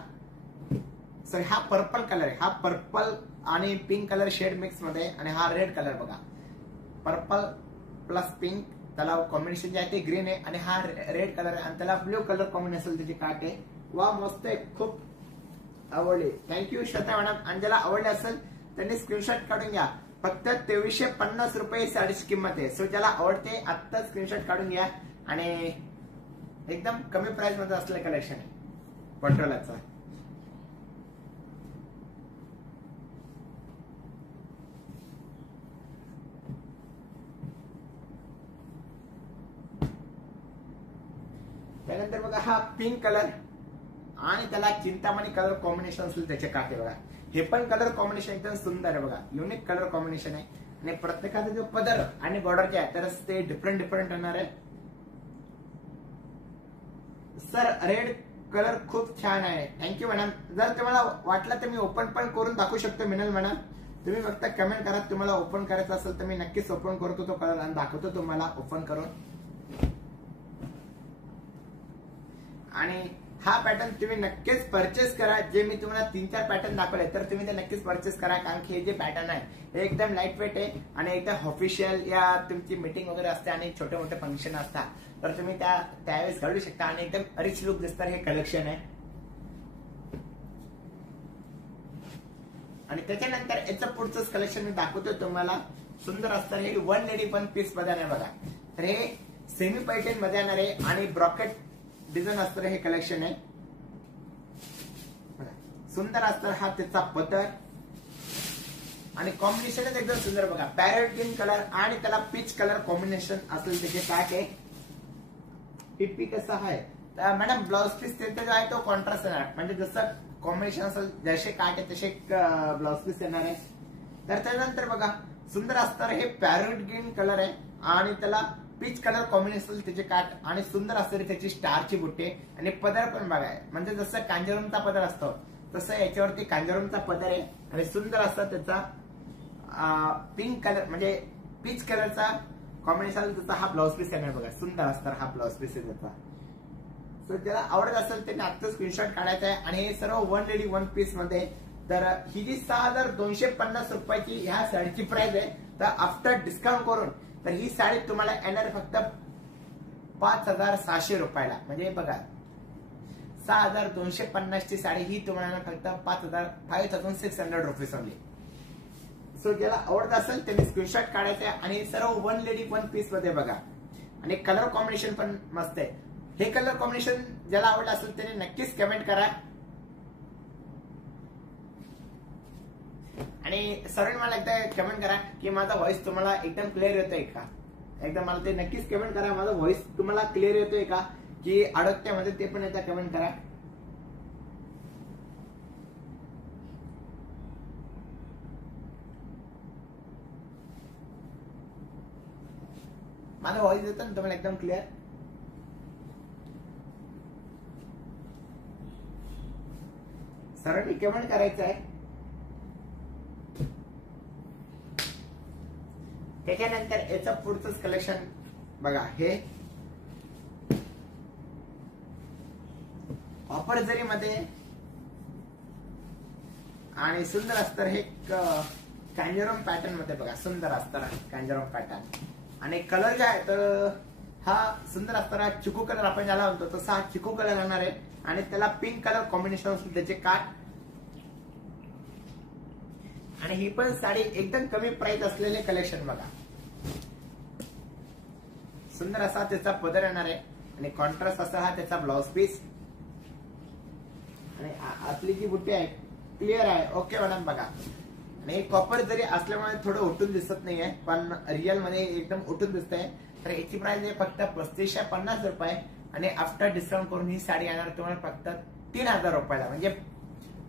सॉरी हा पर्पल कलर आहे. हा पर्पल आणि पिंक कलर शेड मिक्स मध्ये. आणि हा रेड कलर बघा पर्पल प्लस पिंक त्याला कॉम्बिनेशन जे आहे ते ग्रीन आहे. आणि हा रेड कलर आहे आणि त्याला ब्ल्यू कलर कॉम्बिनेशन त्याची काट आहे. वा मस्त आहे खूप आवडली. Thank you Shweta madam. आणि ज्याला आवडले असेल त्यांनी स्क्रीनशॉट काढून घ्या. फक्त 2350 रुपये साडीची किंमत आहे. सो ज्याला आवडते आत्ता स्क्रीनशॉट काढून घ्या. आणि एकदम कमी प्राइस मध्ये असलेलं कलेक्शन आहे पटोलाचं. त्यानंतर बघा हा पिंक कलर आणि त्याला चिंतामणी कलर कॉम्बिनेशन असेल त्याचे काटे बघा. हे पण कलर कॉम्बिनेशन एकदम सुंदर आहे बघा. युनिक कलर कॉम्बिनेशन आहे. आणि प्रत्येकाचा जो पदर आणि बॉर्डर जे आहे तरच ते डिफरंट येणार आहे. सर रेड कलर खूप छान आहे. Thank you madam. जर तुम्हाला वाटलं तर मी ओपन पण करून दाखवू शकतो मिनल मॅडम. तुम्ही फक्त कमेंट करा, तुम्हाला ओपन करायचं असेल तर मी नक्कीच ओपन करतो तो कलर आणि दाखवतो तुम्हाला ओपन करून. आणि हा पॅटर्न तुम्ही नक्कीच परचेस करा. जे मी तुम्हाला 3-4 पॅटर्न दाखवले तर तुम्ही ते नक्कीच परचेस करा, कारण की हे जे पॅटर्न आहे हे एकदम लाईट वेट आहे आणि एकदम ऑफिशियल या तुमची मीटिंग वगैरे असते आणि छोटे मोठे फंक्शन असतात तर तुम्ही त्यावेळेस घालू शकता आणि एकदम रिच लुक दिसतं हे कलेक्शन आहे. आणि त्याच्यानंतर याचं पुढचं कलेक्शन मी दाखवतो तुम्हाला. सुंदर असतं हे 1 लेडी 1 पीस मध्ये आहे बघा. तर हे सेमी पैठण मध्ये येणार आहे आणि ब्रॉकेट डिझाईन असतं हे कलेक्शन आहे. सुंदर असतं हा त्याचा पदर आणि कॉम्बिनेशनच एकदम सुंदर बघा. पॅरेट ग्रीन कलर आणि त्याला पीच कलर कॉम्बिनेशन असेल त्याचे पॅक आहे. पीपी कसं आहे तर मॅडम ब्लाउज पीस त्यांचा जो आहे तो कॉन्ट्रास्ट येणार, म्हणजे जसं कॉम्बिनेशन असेल जसे काट आहे तसे ब्लाउज पीस येणार आहे. तर त्यानंतर बघा सुंदर असतं हे पॅरेट ग्रीन कलर आहे आणि त्याला पीच कलर कॉम्बिनेशन त्याचे काट आणि सुंदर असते त्याची स्टारची बुट्टे आणि पदर पण बघा, म्हणजे जसं कांजरमचा पदर असतो तसं याच्यावरती कांजरमचा पदर आहे आणि सुंदर असता त्याचा पिंक कलर म्हणजे पीच कलरचा कॉम्बिनेशन त्याचा हा ब्लाउज पीस आहे बघा. सुंदर असता हा ब्लाउज पीस आहे त्याचा. सो ज्याला आवडत असेल त्यांनी आत्ताच स्क्रीनशॉट काढायचा आहे. आणि हे सर्व 1 लेडी 1 पीस मध्ये. तर ही जी 6250 रुपयाची ह्या साडीची प्राइस आहे, तर आफ्टर डिस्काउंट करून तर ही साडी तुम्हाला येणार फक्त 5600 रुपयाला. म्हणजे बघा 6250 ची साडी ही तुम्हाला फक्त 5600 रुपीज ओनली. सो ज्याला आवडत असेल त्यांनी स्क्रीनशॉट काढायचा आणि सर्व 1 लेडी 1 पीस मध्ये बघा. आणि कलर कॉम्बिनेशन पण मस्त आहे. हे कलर कॉम्बिनेशन ज्याला आवडलं असेल त्यांनी नक्कीच कमेंट करा. आणि सर्वांनी मला एकदा कमेंट करा की माझा व्हॉइस तुम्हाला एकदम क्लिअर येतोय का. एकदा मला ते नक्कीच कमेंट करा, माझा व्हॉइस तुम्हाला क्लिअर येतोय का की अडकत्यामध्ये, ते पण एकदा कमेंट करा. माझा व्हॉइस येतो ना तुम्हाला एकदम क्लिअर. सर्वांनी कमेंट करायचं आहे. त्याच्यानंतर याचं पुढचं कलेक्शन बघा. हे ऑफर जरी मध्ये आणि सुंदर असतं हे कांजरम पॅटर्न मध्ये बघा. सुंदर असतं कांजरम पॅटर्न आणि कलर जे आहे तर हा सुंदर असताना चिकू कलर आपण ज्याला म्हणतो तसा हा चिकू कलर येणार आहे आणि त्याला पिंक कलर कॉम्बिनेशन असेल त्याचे काट. आणि ही पण साडी एकदम कमी प्राइस असलेले कलेक्शन बघा. सुंदर असा त्याचा पदर येणार आहे आणि कॉन्ट्रास्ट असा हा त्याचा ब्लाउज पीस. आणि आपली जी बुट्टी आहे क्लिअर आहे. ओके मॅडम बघा. आणि कॉपर जरी असल्यामुळे थोडं उठून दिसत नाहीये पण रिअल मध्ये एकदम उठून दिसत आहे. तर याची प्राइस आहे फक्त 3550 रुपये आणि आफ्टर डिस्काउंट करून ही साडी येणार तुम्हाला फक्त 3000 रुपयाला. म्हणजे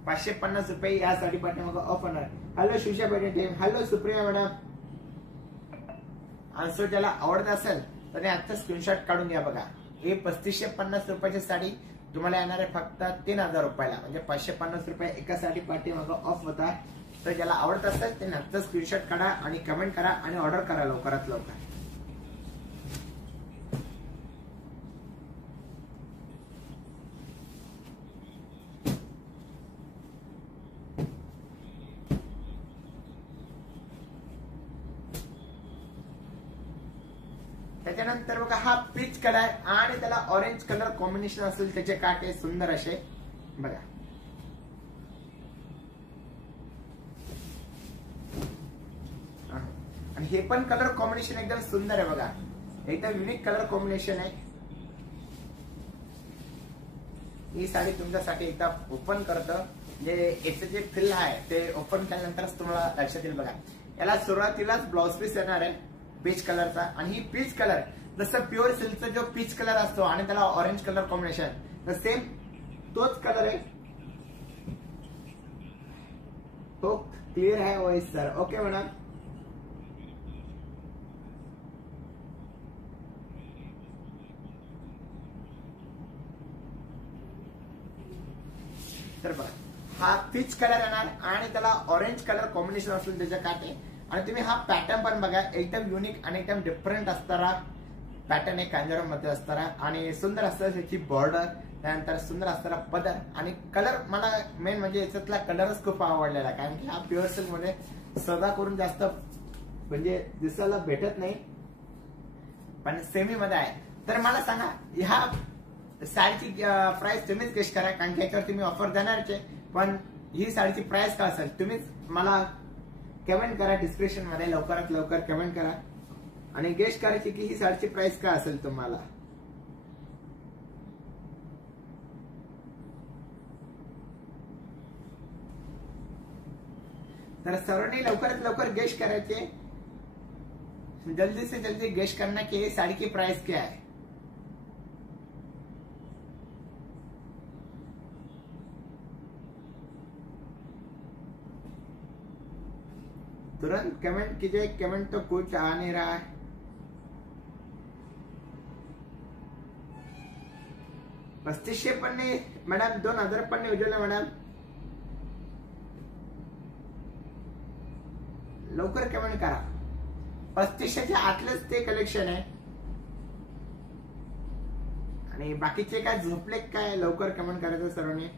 550 रुपये या साडी पाठीमागे ऑफ होणार. Hello Shivsha Patil, hello Supriya madam. Answer ज्याला आवडत असेल तर आता स्क्रीनशॉट काढून घ्या बघा. हे 3550 रुपयाची साडी तुम्हाला येणार आहे फक्त 3000 रुपयाला. म्हणजे 550 रुपये एका साडी पाठीमागे ऑफ होता. तर ज्याला आवडत असेल ते नंतर स्क्रीनशॉट काढा आणि कमेंट करा आणि ऑर्डर करा लवकरात लवकर. त्याच्यानंतर बघा हा पीच कलर आणि त्याला ऑरेंज कलर कॉम्बिनेशन असेल त्याचे काटे सुंदर असे बघा. आणि हे पण कलर कॉम्बिनेशन एकदम सुंदर आहे बघा. एकदम युनिक कलर कॉम्बिनेशन आहे. ही साडी तुमच्यासाठी एकदा ओपन करतं. जे याचं जे फिल आहे ते ओपन केल्यानंतरच तुम्हाला लक्षात येईल बघा. याला सुरुवातीलाच ब्लाउज पीस येणार आहे पीच कलरचा. आणि ही पीच कलर जसं प्युअर सिल्कचा जो पीच कलर असतो आणि त्याला ऑरेंज कलर कॉम्बिनेशन तर सेम तोच कलर आहे. तो क्लिअर आहे वॉइस सर. Okay madam. तर बघा हा पीच कलर येणार आणि त्याला ऑरेंज कलर कॉम्बिनेशन असेल त्याच्या काटे. आणि तुम्ही हा पॅटर्न पण बघा, एकदम युनिक आणि एकदम डिफरंट असणारा पॅटर्न आहे कांजीवरम मध्ये असणारा. आणि सुंदर असतं त्याची बॉर्डर, त्यानंतर सुंदर असणारा पदर आणि कलर. मला मेन म्हणजे याच्यातला कलरच खूप आवडलेला, कारण की हा प्युअर सिल्क मध्ये सदा करून जास्त म्हणजे दिसायला भेटत नाही, पण सेमी मध्ये आहे. तर मला सांगा ह्या साडीची प्राइस तुम्हीच गेस करा, कारण की याच्यावर तुम्ही ऑफर देणारच आहे. पण ही साडीची प्राइस काय असेल तुम्हीच मला कमेंट करा डिस्क्रिप्शन मध्ये, लवकरात लवकर कमेंट करा आणि गेस करायची की ही साडीची प्राइस काय असेल तुम्हाला. तर सर्वांनी लवकरात लवकर गेस करायचे, जल्दी से जल्दी गेस करना कि ये साड़ी की प्राइस क्या है. तुरंत कमेंट कीजिए, कमेंट तो कुछ आ नहीं रहा है. पस्तीसशे पण नाही मॅडम, 2000 पण नाही उज्ज्वला मॅडम. लवकर कमेंट करा. 3500च्या आतलेच ते कलेक्शन आहे आणि बाकीचे काय झोपले काय, लवकर कमेंट करायचं सर्वांनी.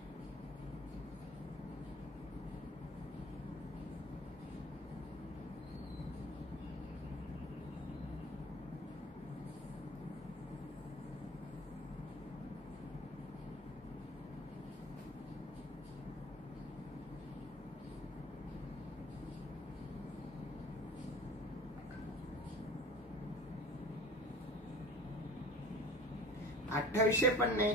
$2800 पण नाही,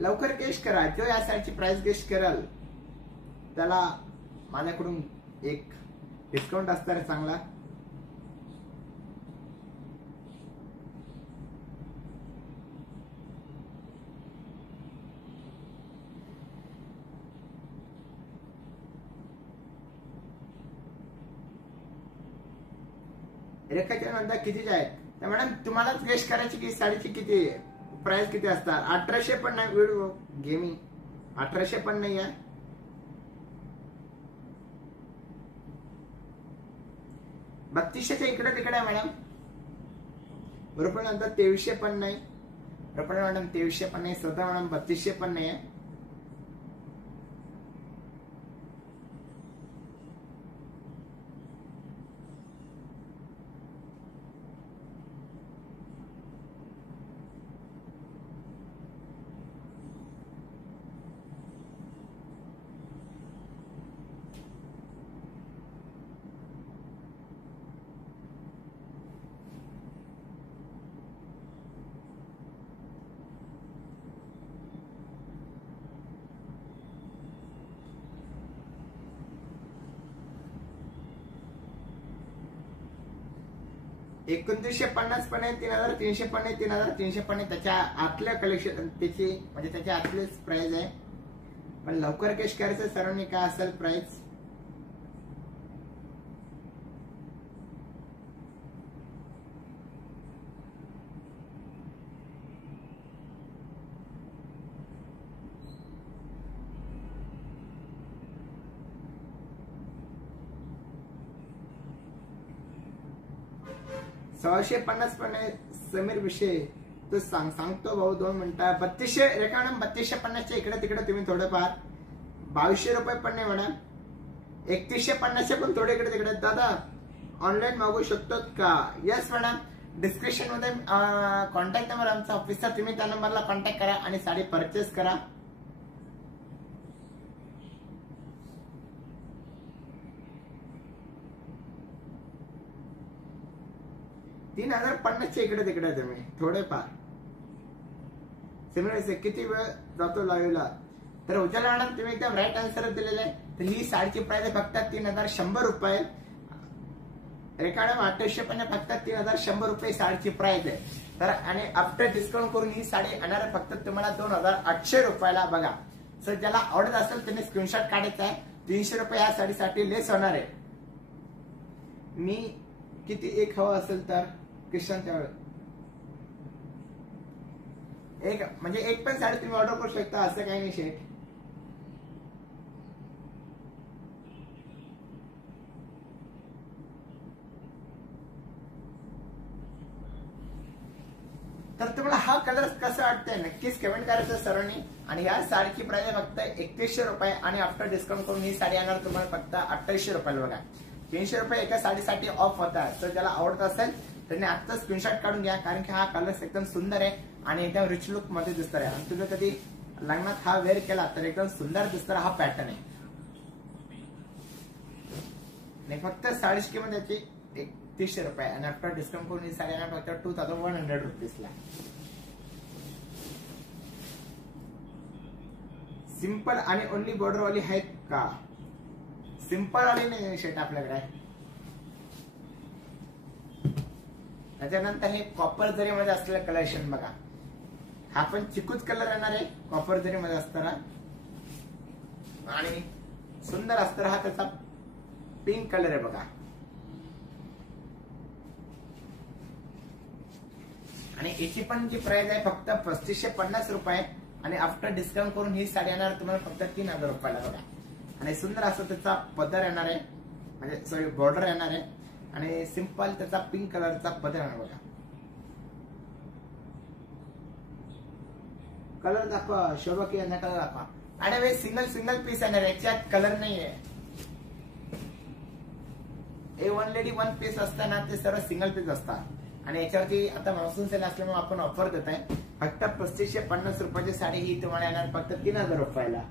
लवकर गेस करा. जो या साडीची प्राइस गेस कराल त्याला माझ्याकडून एक डिस्काउंट असणार चांगला. रेखाच्या नंतर कितीच आहेत तर मॅडम तुम्हालाच गेस करायची की साडीची किती प्राइस किती असणार. 1800 पण नाही, व्हिडिओ गेमिंग 1800 पण नाही आहे. बत्तीसशेच्या इकडे तिकडे आहे मॅडम. रुपये नंतर 2300 पण नाही, रुपये मॅडम 2300 पण नाही, स्वतः मॅडम 3200 पण नाही आहे. $2950 पण आहे, 3300 पण आहे, 3300 पण आहे. त्याच्या आतल्या कलेक्शन त्याची म्हणजे त्याच्या आतलीच प्राइस आहे. पण लवकर गेस करायचं सर्वांनी काय असेल प्राइस. $650 पण आहे. समीर विषय तो सांगतो भाऊ 2 मिनिटं. 3200 रेखा मॅडम 3250च्या इकडे तिकडे तुम्ही थोडंफार. 2200 रुपये पण नाही मॅडम. 3150 पण थोडे इकडे तिकडे. दादा ऑनलाईन मागू शकतो का. यस मॅडम, डिस्क्रिप्शन मध्ये कॉन्टॅक्ट नंबर आमचा ऑफिसचा, तुम्ही त्या नंबरला कॉन्टॅक्ट करा आणि साडी परचेस करा. $3050च्या इकडे तिकडे तुम्ही थोडेफार. सिमिलर किती वेळ जातो लाईव्हला. तर उज्ज्वला मॅडम तुम्ही एकदम राईट आन्सर दिलेले आहे. तर ही साडीची प्राइस आहे फक्त $3100 रुपये. रेखा मॅडम 2800 पण फक्त $3100 साडीची प्राइस आहे. तर आणि आफ्टर डिस्काउंट करून ही साडी येणार आहे फक्त तुम्हाला $2800 रुपयाला. बघा सर, ज्याला आवडत असेल त्यांनी स्क्रीनशॉट काढायचा आहे. $300 या साडीसाठी लेस होणार आहे. मी किती एक हवा असेल तर किशन त्यावेळेस एक म्हणजे एक पण साडी तुम्ही ऑर्डर करू शकता, असं काही नाही शेट. तर तुम्हाला हा कलर कसा वाटतंय नक्कीच कमेंट करायचं सर्वांनी. आणि या साडीची प्राइस आहे फक्त 3100 रुपये आणि आफ्टर डिस्काउंट करून ही साडी येणार तुम्हाला फक्त 2800 रुपयाला. बघा 300 रुपये एका साडीसाठी ऑफ होता. तर ज्याला आवडत असेल त्यांनी आता स्क्रीनशॉट काढून घ्या, कारण की हा कलर एकदम सुंदर आहे आणि एकदम रिच लुक मध्ये दिसत आहे. आणि तुम्ही कधी लग्नात हा वेअर केला तर एकदम सुंदर दिसणारा हा पॅटर्न आहे. आणि फक्त साडीची किंमत याची 3100 रुपये आणि आफ्टर डिस्काउंट करून ही साडी येणार फक्त 2100 रुपीजला. सिंपल आणि ओनली बॉर्डर वाली आहेत का? सिंपल वाली नाही शर्ट आपल्याकडे. त्याच्यानंतर हे कॉपर जरी मध्ये असलेलं कलेक्शन बघा. हा पण चिकूच कलर येणार आहे कॉपर जरी मध्ये असताना आणि सुंदर असताना हा त्याचा पिंक कलर आहे बघा. आणि याची पण जी प्राइस आहे फक्त 3550 रुपये आणि आफ्टर डिस्काउंट करून ही साडी येणार तुम्हाला फक्त 3000 रुपयाला बघा. आणि सुंदर असं त्याचा पदर येणार आहे, म्हणजे सॉरी बॉर्डर येणार आहे आणि सिंपल त्याचा पिंक कलरचा पदर येणार बघा. कलर दाखवा शोभा की यांना कलर दाखवा. आणि वे सिंगल पीस येणार आहे, याच्यात कलर नाहीये. हे वन लेडी वन पीस असताना ते सर्व सिंगल पीस असतात. आणि याच्यावरती आता मान्सून सेल असल्यामुळे आपण ऑफर देत आहे. फक्त 3550 रुपयाची साडी ही तुम्हाला येणार फक्त 3000 रुपयाला.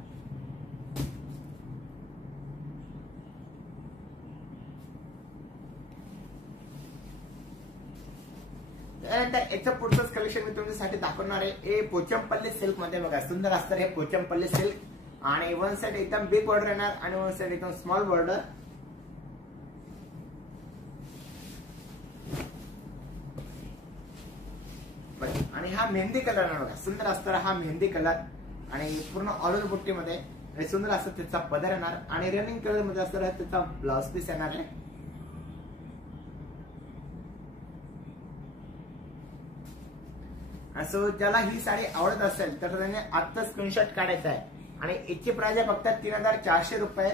त्यानंतर याचं पुढचंच कलेक्शन मी तुमच्यासाठी दाखवणार आहे. हे पोचमपल्ली सिल्क मध्ये बघा सुंदर असतं हे पोचमपल्ली सिल्क. आणि वन साइड एकदम बिग बॉर्डर येणार आणि वन साइड एकदम स्मॉल बॉर्डर. आणि हा मेहंदी कलर आहे बघा सुंदर असताना हा मेहंदी कलर आणि पूर्ण ऑल ओव्हर बुट्टीमध्ये सुंदर असं त्याचा पदर येणार आणि रनिंग कलर मध्ये असताना त्याचा ब्लाउज पीस येणार आहे. सो ज्याला ही साडी आवडत असेल तर त्याने आत्ता स्क्रीनशॉट काढायचा आहे. आणि याची प्राइस आहे फक्त 3400 रुपये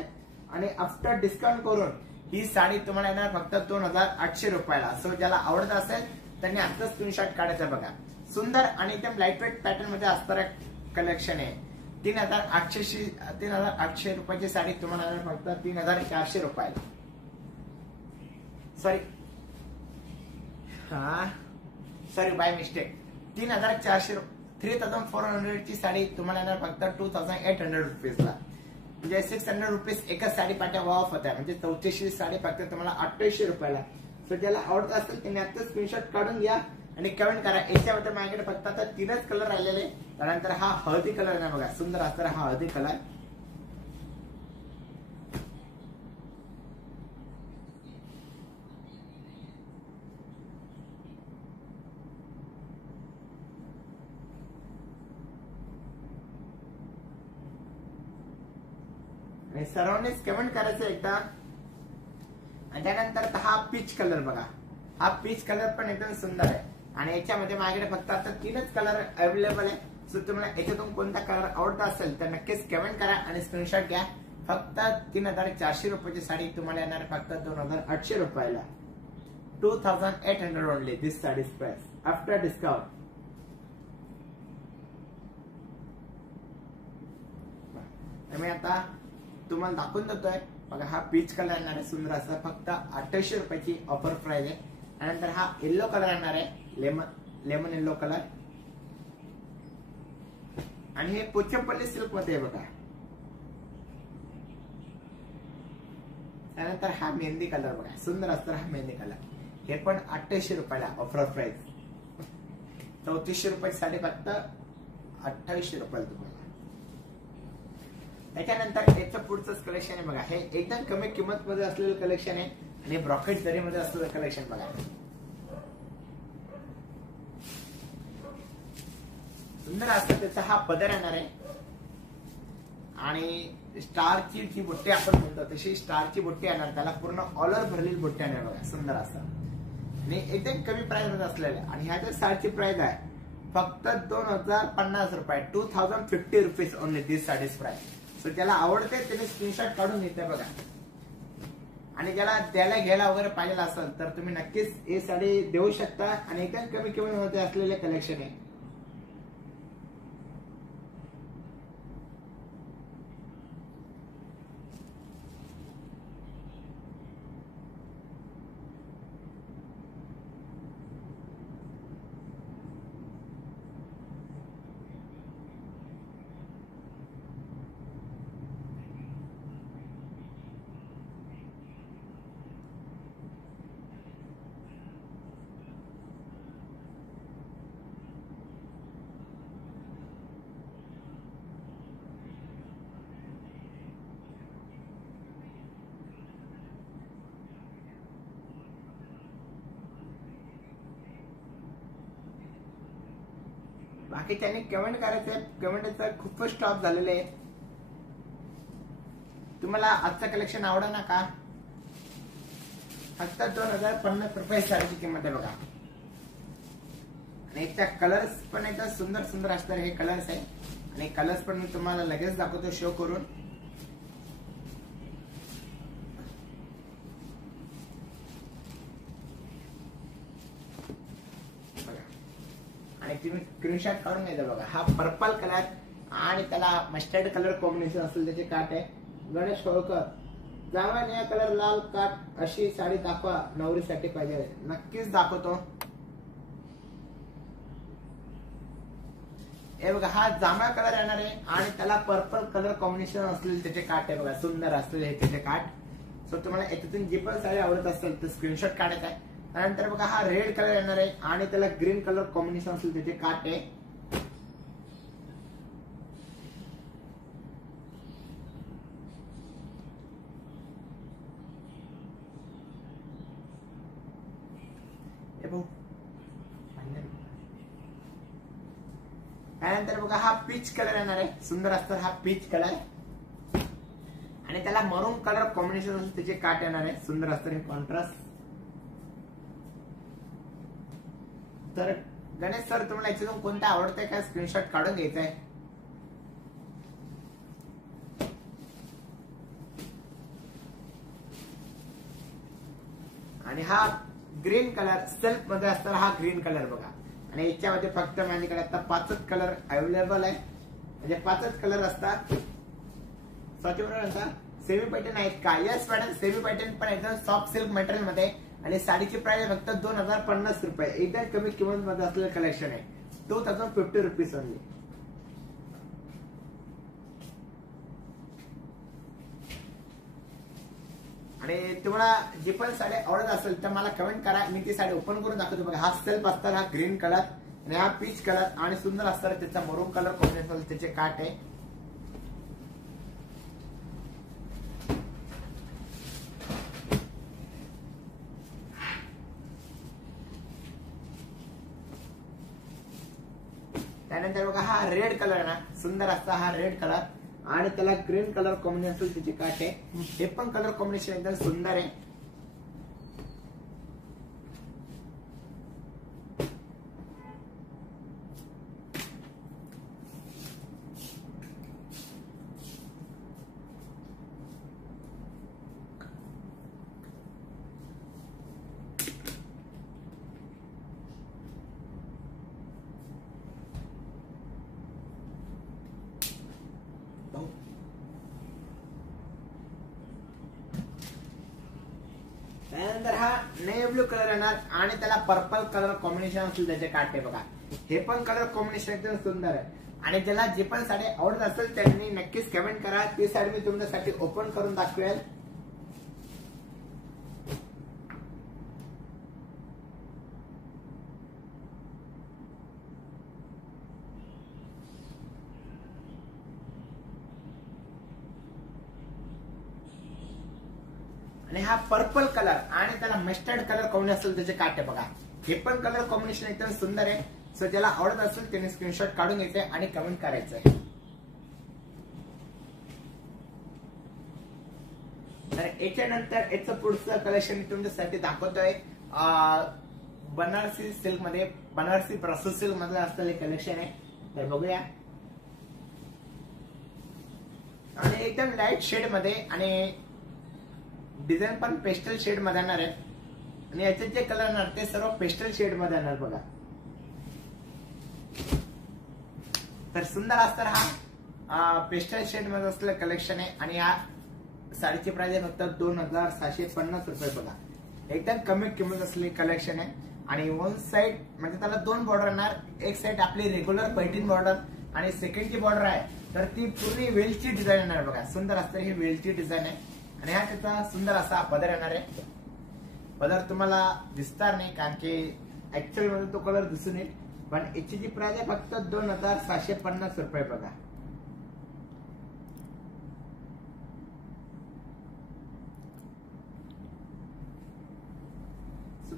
आणि आफ्टर डिस्काउंट करून ही साडी तुम्हाला येणार फक्त 2800 रुपयाला. सो ज्याला आवडत असेल त्यांनी आत्ता स्क्रीनशॉट काढायचा बघा. सुंदर आणि एकदम लाईट वेट पॅटर्न मध्ये असणारा कलेक्शन आहे. 3800 रुपयाची साडी तुम्हाला येणार फक्त 3400 रुपयाला. सॉरी बाय मिस्टेक 3400 ची साडी तुम्हाला येणार फक्त 2800 रुपीजला. म्हणजे 600 रुपीज एकाच साडी पाट्या ऑफ होत आहे. म्हणजे 3400 साडी फक्त तुम्हाला 2800 रुपयाला. सो ज्याला आवडत असेल त्यांनी आता स्क्रीनशॉट काढून घ्या आणि कमेंट करा. याच्यामध्ये माझ्याकडे फक्त आता 3च कलर राहिलेले. त्यानंतर हा हळदी कलर आहे बघा सुंदर असताना हा हळदी कलर. आणि सर्वांनीच कमेंट करायचं एकदा. आणि त्यानंतर हा पीच कलर बघा. हा पीच कलर पण एकदम सुंदर आहे आणि याच्यामध्ये माझ्याकडे फक्त आता 3च कलर अवेलेबल आहे. सो तुम्हाला याच्यातून कोणता कलर आवडत असेल तर नक्कीच कमेंट करा आणि स्क्रीनशॉट घ्या. फक्त 3400 रुपयाची साडी तुम्हाला येणार फक्त 2800 रुपयाला. 2800 ओनली दिस साडीज प्राइस आफ्टर डिस्काउंट. मी आता तुम्हाला दाखवून देतोय बघा. हा पीच कलर येणार आहे सुंदर असा फक्त 2800 रुपयाची ऑफर प्राइस आहे. त्यानंतर हा येल्लो कलर येणार आहे लेमन येल्लो कलर आणि हे पोचमपल्ली सिल्क मध्ये आहे बघा. त्यानंतर हा मेहंदी कलर बघा सुंदर असतो हा मेहंदी कलर. हे पण 2800 रुपयाला ऑफर प्राइस. 3400 रुपयाची साडी फक्त 2800 रुपयाला तुम्हाला. त्याच्यानंतर याचं पुढचंच कलेक्शन आहे बघा. हे एकदम कमी किंमत मध्ये असलेलं कलेक्शन आहे आणि ब्रॉकेट जरी मध्ये असलेलं कलेक्शन बघा. सुंदर असतं त्याचा हा पदर येणार आहे आणि स्टारची जी बुट्टी आपण म्हणतो तशी स्टारची बुट्टी येणार. त्याला पूर्ण ऑल ओव्हर भरलेली बुट्टी येणार बघा सुंदर असं आणि एकदम कमी प्राइस मध्ये असलेलं. आणि ह्याच्या साडीची प्राइस आहे फक्त 2050 रुपये. 2050 रुपीज ओनली दिस साडीज प्राइस. सो त्याला आवडते त्याने स्क्रीनशॉट काढून घेते बघा. आणि ज्याला द्यायला घ्यायला वगैरे पाहिजे असेल तर तुम्ही नक्कीच ही साडी देऊ शकता आणि एकदम कमी किमतीमध्ये असलेले कलेक्शन आहे. बाकी त्यांनी कमेंट करायचे, कमेंटचा खूपच स्टॉप झालेले आहे. तुम्हाला आजचं कलेक्शन आवडलं ना का? फक्त 2050 रुपये साडीची किंमत आहे बघा. आणि याच्या कलर्स पण एकदम सुंदर सुंदर असणार हे कलर्स आहे. आणि कलर्स पण मी तुम्हाला लगेच दाखवतो शो करून. आणि तुम्ही स्क्रीनशॉट काढून घ्यायचा बघा. हा पर्पल कलर आणि त्याला मस्टर्ड कलर कॉम्बिनेशन असेल त्याचे काट आहे. गणेश होळकर, जांभळा निळा कलर लाल काट अशी साडी दाखवा, नवरीसाठी पाहिजे. नक्कीच दाखवतो. हे बघा हा जांभळा कलर येणार आहे आणि त्याला पर्पल कलर कॉम्बिनेशन असलेले त्याचे काट आहे बघा. सुंदर असलेले हे त्याचे काट. सो तुम्हाला याच्यातून जी पण साडी आवडत असेल तर स्क्रीनशॉट काढायचा आहे. त्यानंतर बघा हा रेड कलर येणार आहे आणि त्याला ग्रीन कलर कॉम्बिनेशन असेल त्याचे काट आहे. त्यानंतर बघा हा पीच कलर येणार आहे. सुंदर असतात हा पीच कलर आणि त्याला मरून कलर कॉम्बिनेशन असेल त्याचे काट येणार आहे. सुंदर असतात हे कॉन्ट्रास्ट. तर गणेश सर तुम्हाला याच्यातून कोणता आवडतंय का स्क्रीनशॉट काढून घ्यायचा आहे. आणि हा ग्रीन कलर सेल्फ मध्ये असणारा हा ग्रीन कलर बघा. आणि याच्यामध्ये फक्त माझ्याकडे आता 5च कलर अवेलेबल आहे. म्हणजे 5च कलर असतात. सेमी पॅटर्न आहेत का? यस मॅडम, सेमी पॅटर्न पण एकदम सॉफ्ट सिल्क मटेरियल मध्ये आणि साडीची प्राइस फक्त 2050 रुपये. एकदम कमी किंमत मध्ये असलेलं कलेक्शन आहे. 2050 रुपीज ओनली. आणि तुम्हाला जी पण साडी आवडत असेल तर मला कमेंट करा. मी ती साडी ओपन करून दाखवतो बघा. हा सेल्फ असतात हा ग्रीन कलर आणि हा पीच कलर आणि सुंदर असतात त्याचा मरून कलर कॉम्बिनेशन त्याचे काट आहे. त्यानंतर बघा हा रेड कलर आहे ना, सुंदर असता हा रेड कलर आणि त्याला ग्रीन कलर कॉम्बिनेशन त्याची काट आहे. हे पण कलर कॉम्बिनेशन एकदम सुंदर आहे. त्यानंतर हा नेव्ही ब्लू कलर येणार आणि त्याला पर्पल कलर कॉम्बिनेशन असेल त्याचे काटे बघा. हे पण कलर कॉम्बिनेशन एकदम सुंदर आहे. आणि ज्याला जे पण साडी आवडत असेल त्यांनी नक्कीच कमेंट करा. ती साडी मी तुमच्यासाठी ओपन करून दाखवेल. आणि हा पर्पल कलर आणि त्याला मस्टर्ड कलर कॉम्बिनेशन असेल त्याचे काटे बघा. हे पण कलर कॉम्बिनेशन एकदम सुंदर आहे. सो ज्याला आवडत असेल त्याने स्क्रीनशॉट काढून घ्यायचे आणि कमेंट करायचंय. तर याच्यानंतर याचं पुढचं कलेक्शन मी तुमच्यासाठी दाखवतोय. बनारसी सिल्क मध्ये, बनारसी ब्रसल्स सिल्क मध्ये असलेले कलेक्शन आहे. तर बघूया. आणि एकदम लाईट शेड मध्ये आणि डिझाईन पण पेस्टल शेड मध्ये येणार आहे आणि याचे जे कलर येणार ते सर्व पेस्टल शेड मध्ये येणार बघा. तर सुंदर असणार हा पेस्टल शेड मध्ये असलेलं कलेक्शन आहे आणि या साडीची प्राइस आहे फक्त 2750 रुपये बघा. एकदम कमी किंमत असलेली कलेक्शन आहे आणि वन साइड म्हणजे त्याला 2 बॉर्डर येणार. एक साइड आपली रेग्युलर पैठणी बॉर्डर आणि सेकंड जी बॉर्डर आहे तर ती पूर्ण वेलची डिझाईन येणार बघा. सुंदर असते ही वेलची डिझाईन आहे आणि हा त्याचा सुंदर असा पदर येणार आहे. पदर तुम्हाला दिसणार नाही कारण की ऍक्च्युअल मध्ये तो कलर दिसून येईल, पण याची जी प्राइस आहे फक्त 2750 रुपये बघा.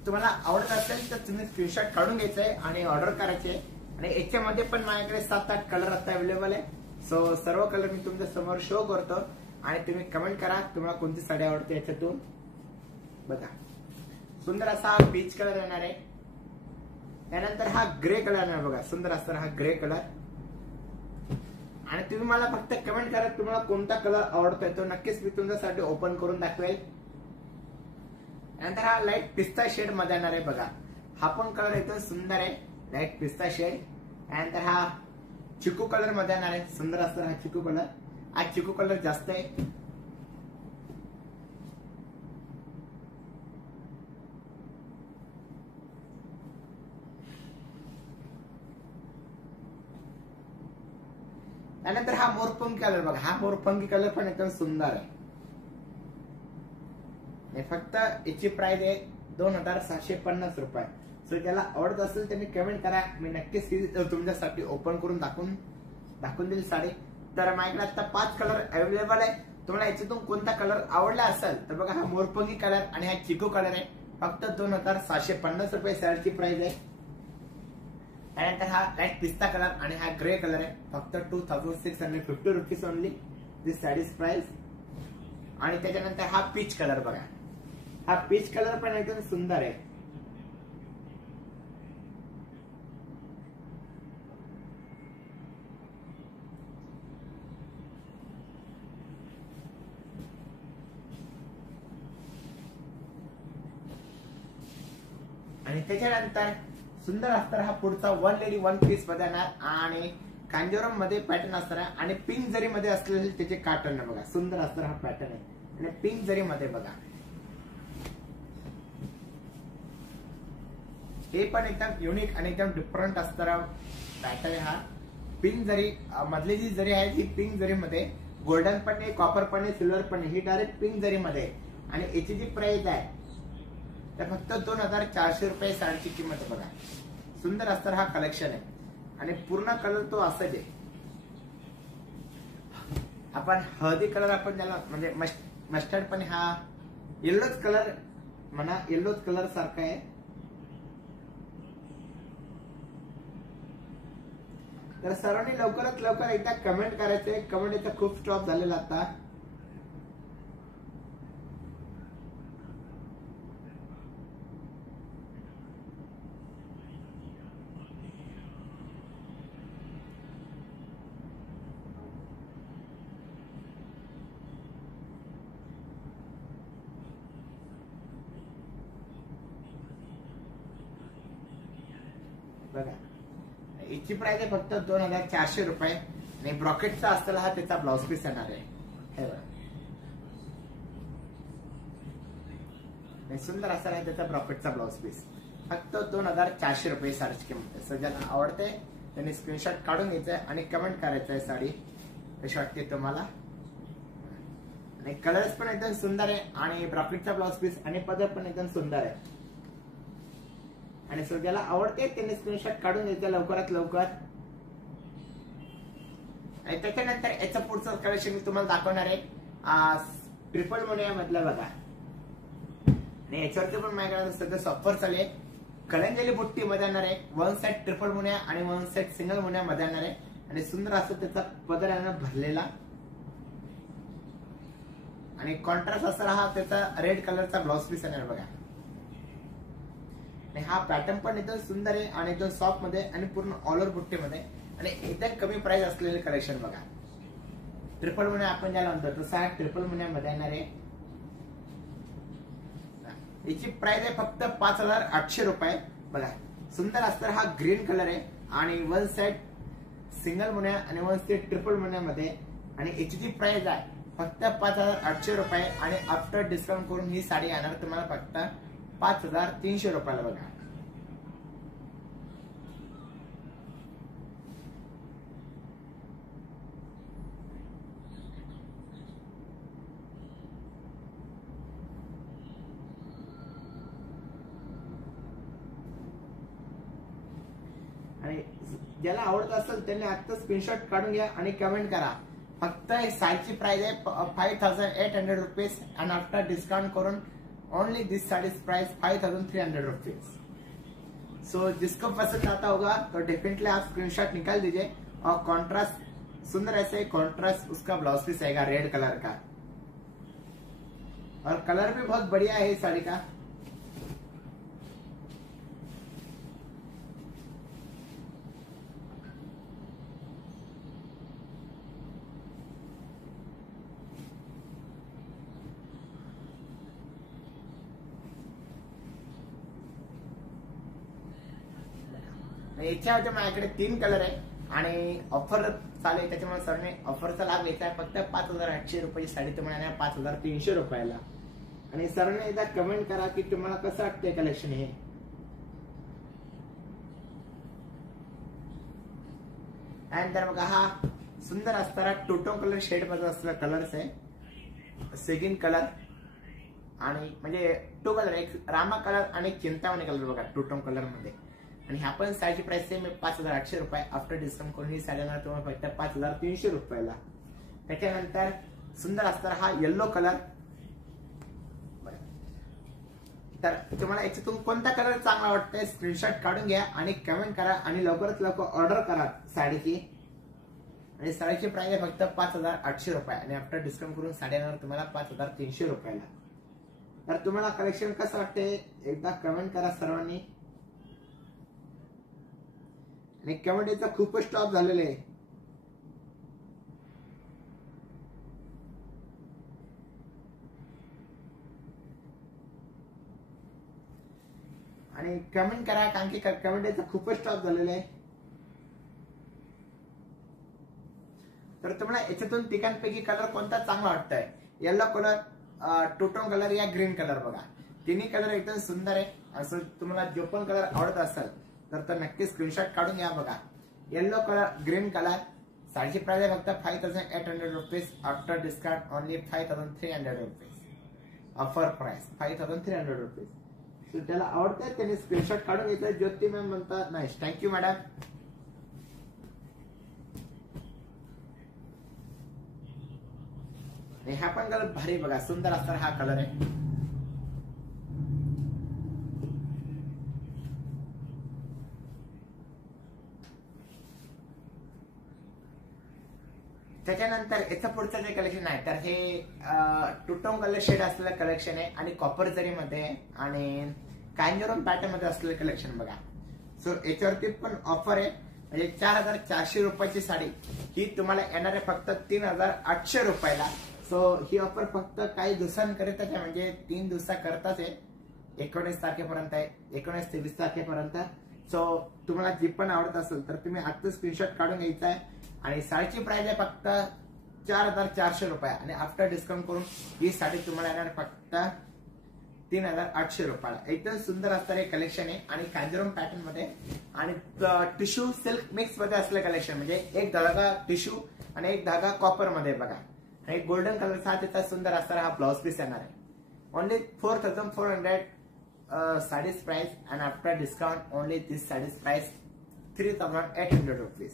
तुम्हाला आवडत असेल तर तुम्ही स्क्रीनशॉट काढून घ्यायचंय आणि ऑर्डर करायचे. आणि याच्यामध्ये पण माझ्याकडे 7-8 कलर आता अवेलेबल आहे. सो सर्व कलर मी तुमच्या समोर शो करतो आणि तुम्ही कमेंट करा तुम्हाला कोणती साडी आवडते याच्यातून. बघा सुंदर असा पीच कलर येणार आहे. त्यानंतर हा ग्रे कलर येणार बघा. सुंदर असणार हा ग्रे कलर. आणि तुम्ही मला फक्त कमेंट करा तुम्हाला कोणता कलर आवडतोय तो नक्कीच मी तुमच्यासाठी ओपन करून दाखवेल. त्यानंतर हा लाईट पिस्ता शेड मध्ये येणार आहे बघा. हा पण कलर एकदम सुंदर आहे लाईट पिस्ता शेड. त्यानंतर हा चिकू कलर मध्ये येणार आहे. सुंदर असणार हा चिकू कलर. हा चिकू कलर जास्त आहे. त्यानंतर हा मोरपंखी कलर बघा. हा मोरपंखी कलर पण एकदम सुंदर आहे. फक्त याची प्राइस आहे 2750 रुपये. सो ज्याला आवडत असेल त्यांनी कमेंट करा मी नक्कीच तुमच्यासाठी ओपन करून दाखवून देईल साडी. तर माझ्याकडे आता 5 कलर अवेलेबल आहे. तुम्हाला याच्यातून कोणता कलर आवडला असेल तर बघा हा मोरपंखी कलर आणि हा चिकू कलर आहे. फक्त 2750 रुपये साडीची प्राइस आहे. त्यानंतर हा लाईट पिस्ता कलर आणि हा ग्रे कलर आहे. फक्त 2650 रुपीज ओनली दिस साडीज प्राइस. आणि त्याच्यानंतर हा पीच कलर बघा. हा पीच कलर पण एकदम सुंदर आहे. आणि त्याच्यानंतर सुंदर असणार हा पुढचा वन लेडी वन पीस मध्ये येणार आणि कांजीवरम मध्ये पॅटर्न असणार आहे आणि पिंक जरी मध्ये असलेले त्याचे पॅटर्न बघा. सुंदर असणार हा पॅटर्न आहे आणि पिंक जरी मध्ये बघा. हे पण एकदम युनिक आणि एकदम डिफरंट असणारा पॅटर्न आहे हा. पिंक जरी मधली जी जरी आहे ती पिंक जरी मध्ये गोल्डन पण आहे, कॉपर पण आहे, सिल्वर पण आहे. ही डायरेक्ट पिंक जरी मध्ये आणि याची जी प्राइस आहे तर फक्त 2400 रुपये साडीची किंमत बघा. सुंदर असणार हा कलेक्शन आहे आणि पूर्ण कलर तो असाच आहे. आपण हळदी कलर आपण त्याला म्हणजे मस्टर्ड पण हा येल्लोच कलर म्हणा येल्लोच कलर सारखा आहे. तर सर्वांनी लवकरात लवकर एकदा कमेंट करायचे. कमेंट याचा खूप स्टॉप झालेला आता. बघा याची प्राइस आहे फक्त 2400 रुपये आणि ब्रॉकेटचा असलेला हा त्याचा ब्लाउज पीस येणार आहे. हे बघा सुंदर असणार आहे त्याचा ब्रॉकेटचा ब्लाउज पीस. फक्त 2400 रुपये साडीची किंमत आहे. ज्याला आवडते त्यांनी स्क्रीनशॉट काढून घ्यायचंय आणि कमेंट करायचंय साडी कशी वाटते तुम्हाला. आणि कलर्स पण एकदम सुंदर आहे आणि ब्रॉकेटचा ब्लाउज पीस आणि पदर पण एकदम सुंदर आहे. आणि ज्याला आवडते त्यांनी स्क्रीनशॉट काढून घ्यायचं लवकरात लवकर. आणि त्याच्यानंतर याचं पुढचं कलेक्शन मी तुम्हाला दाखवणार आहे ट्रिपल मुनिया मधलं बघा. आणि याच्यावरती पण माझ्याकडे सध्या ऑफर चालू आहे. कलंजली बुट्टी मध्ये येणार आहे. वन साइड ट्रिपल मुनिया आणि वन साइड सिंगल मुनिया मध्ये येणार आहे. आणि सुंदर असं त्याचा पदर येणार भरलेला आणि कॉन्ट्रास्ट असणार हा त्याचा रेड कलरचा ब्लाउज पीस येणार बघा. हा पॅटर्न पण एकदम सुंदर आहे आणि एकदम सॉफ्ट मध्ये आणि पूर्ण ऑल ओव्हर बुट्टी मध्ये आणि एकदम कमी प्राइस असलेले कलेक्शन बघा. ट्रिपल मुनिया आपण ज्याला म्हणतो तसा ट्रिपल मुनिया मध्ये येणार आहे. याची प्राइस आहे फक्त 5800 रुपये. बघा सुंदर अस्तर हा ग्रीन कलर आहे आणि वन साइड सिंगल मुन्या आणि वन साइड ट्रिपल मुन्यामध्ये, आणि याची जी प्राइस आहे फक्त 5800 रुपये. आणि आफ्टर डिस्काउंट करून ही साडी येणार तुम्हाला फक्त 5300 रुपयाला. बघा आणि ज्याला आवडत असेल त्यांनी आता स्क्रीनशॉट काढून घ्या आणि कमेंट करा. फक्त साडीची प्राइस आहे 5800 रुपीज आणि आफ्टर डिस्काउंट करून ओनली दिस साड़ी प्राइस 5300 रुपीज. सो जिसको पसंद आता होगा तो डेफिनेटली आप स्क्रीनशॉट निकाल दीजिए. और कॉन्ट्रास्ट सुंदर ऐसे कॉन्ट्रास्ट उसका ब्लाउज पीस आएगा रेड कलर का, और कलर भी बहुत बढ़िया है इस साड़ी का. याच्यामध्ये माझ्याकडे 3 कलर आहे आणि ऑफर चालू आहे, त्याच्यामुळे सरने ऑफरचा लाभ घ्यायचा आहे. फक्त 5800 रुपयाची साडी तुम्हाला येणार 5300 रुपयाला. आणि सरने एकदा कमेंट करा की तुम्हाला कसं वाटतंय कलेक्शन हे. त्यानंतर बघा हा सुंदर असणारा टोटो कलर शेड मध्ये असलेला कलर्स आहे. सेकंड कलर आणि म्हणजे 2 कलर, एक रामा कलर आणि चिंतामणी कलर. बघा टोटो कलर मध्ये. आणि ह्या पण साडीची प्राइस आहे 5800 रुपये. आफ्टर डिस्काउंट करून ही साडी येणार तुम्हाला फक्त 5300 रुपयाला. त्याच्यानंतर सुंदर असणारा हा येलो कलर. तर तुम्हाला याच्यातून कोणता कलर चांगला वाटतंय स्क्रीनशॉट काढून घ्या आणि कमेंट करा आणि लवकरात लवकर ऑर्डर करा साडीची. आणि साडीची प्राइस आहे फक्त 5800 रुपये आणि आफ्टर डिस्काउंट करून साडी येणार तुम्हाला 5300 रुपयाला. तर तुम्हाला कलेक्शन कसं वाटतंय एकदा कमेंट करा सर्वांनी. आणि कमेंट याचा खूपच स्टॉप झालेले आहे. आणि कमेंट करा कारण की कमेंट याचा खूपच स्टॉप झालेला आहे. तर तुम्हाला याच्यातून तिघांपैकी कलर कोणता चांगला वाटतंय? येलो कलर, टोटो कलर या ग्रीन कलर. बघा तिन्ही कलर एकदम सुंदर आहे. असं तुम्हाला जो पण कलर आवडत असेल तर नक्की स्क्रीनशॉट काढून घ्या. बघा येलो कलर, ग्रीन कलर. साडीची प्राइस आहे फक्त 5800 rupees. After discount only 5300 rupees. Offer price 5300 rupees. So त्याला आवडतंय त्याने स्क्रीनशॉट काढून घ्यायचं. ज्योती मॅम म्हणतात नाईस, थँक्यू मॅडम. हा पण कलर भारी. बघा सुंदर असणार हा कलर आहे. त्याच्यानंतर याचं पुढचं जे कलेक्शन आहे तर हे टोटो कलर शेड असलेलं कलेक्शन आहे आणि कॉपर जरी मध्ये आणि कांजोरम पॅटर्न मध्ये असलेलं कलेक्शन. बघा सो याच्यावरती पण ऑफर आहे. म्हणजे 4400 रुपयाची साडी ही तुम्हाला येणार आहे फक्त 3800 रुपयाला. सो ही ऑफर फक्त काही दिवसांकरिता आहे, म्हणजे 3 दिवसाकरताच आहे. 19 तारखेपर्यंत आहे, 19 ते 20 तारखेपर्यंत. सो तुम्हाला जी पण आवडत असेल तर तुम्ही आता स्क्रीनशॉट काढून घ्यायचा आहे. आणि साडीची प्राइस आहे फक्त 4400 रुपये आणि आफ्टर डिस्काउंट करून ही साडी तुम्हाला येणार फक्त 3800 रुपयाला. एकदम सुंदर असणारे कलेक्शन आहे आणि कांजोरम पॅटर्न मध्ये आणि टिश्यू सिल्क मिक्स मध्ये असलेलं कलेक्शन. म्हणजे एक धागा टिश्यू आणि एक धागा कॉपर मध्ये. बघा आणि गोल्डन कलरचा त्याचा सुंदर असणारा हा ब्लाउज पीस येणार आहे. Only 4400 sarees price and after discount only this saree's price 3800 rupees.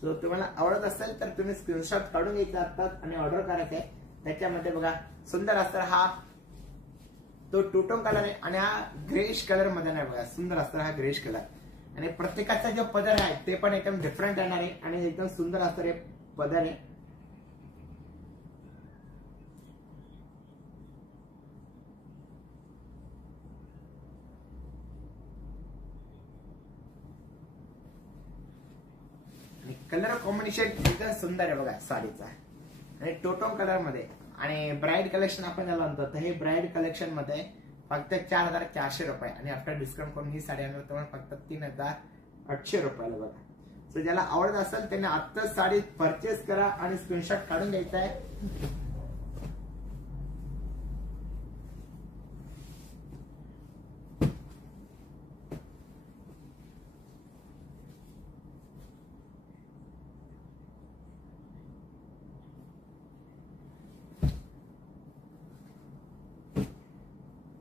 So तुम्हाला आवडत असेल तर तुम्ही स्क्रीनशॉट काढून घ्यायचा असतात आणि ऑर्डर करायचं आहे. त्याच्यामध्ये बघा सुंदर असणार हा तो टोटो कलर आहे आणि हा ग्रेश कलर मध्ये नाही. बघा सुंदर असणार हा ग्रेश कलर आणि प्रत्येकाचा जो पदर आहे ते पण एकदम डिफरंट येणार आहे आणि एकदम सुंदर असणार पदर आहे. कलर कॉम्बिनेशन एकदम सुंदर आहे. बघा साडीचा आणि टोटो कलर मध्ये आणि ब्राईड कलेक्शन आपण ज्याला म्हणतो, तर हे ब्राईड कलेक्शन मध्ये फक्त 4,400 रुपये आणि आफ्टर डिस्काउंट करून ही साडी आणणार तुम्हाला फक्त 3,800 रुपयाला बघा. सो ज्याला आवडत असेल त्याने आत्ताच साडी परचेस करा आणि स्क्रीनशॉट काढून घ्यायचा आहे.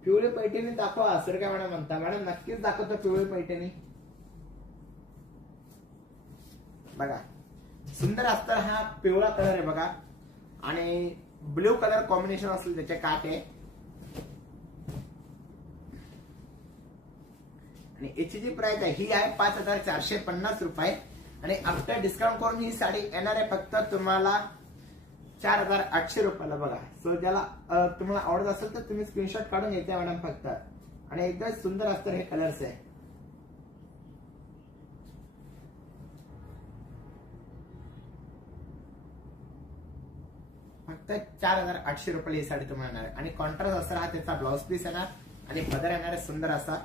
पिवळी पैठणी दाखवा असं काय मॅडम म्हणता. मॅडम नक्कीच दाखवतो पिवळी पैठणी. बघा सुंदर अस्तर हा पिवळा कलर आहे बघा आणि ब्ल्यू कलर कॉम्बिनेशन असेल त्याचे काटे आणि याची जी प्राइस आहे ही आहे 5,450 रुपये आणि आफ्टर डिस्काउंट करून ही साडी येणार आहे फक्त तुम्हाला 4,800 रुपयाला बघा. सो ज्याला तुम्हाला आवडत असेल तर तुम्ही स्क्रीनशॉट काढून घ्यायचा मॅडम फक्त. आणि एकदम सुंदर अस्तर हे कलर्स आहे. फक्त 4,800 रुपये ही साडी तुम्हाला येणार आहे आणि कॉन्ट्रास्ट अस्तर हा त्याचा ब्लाउज पीस येणार आणि पदर येणार आहे सुंदर असा.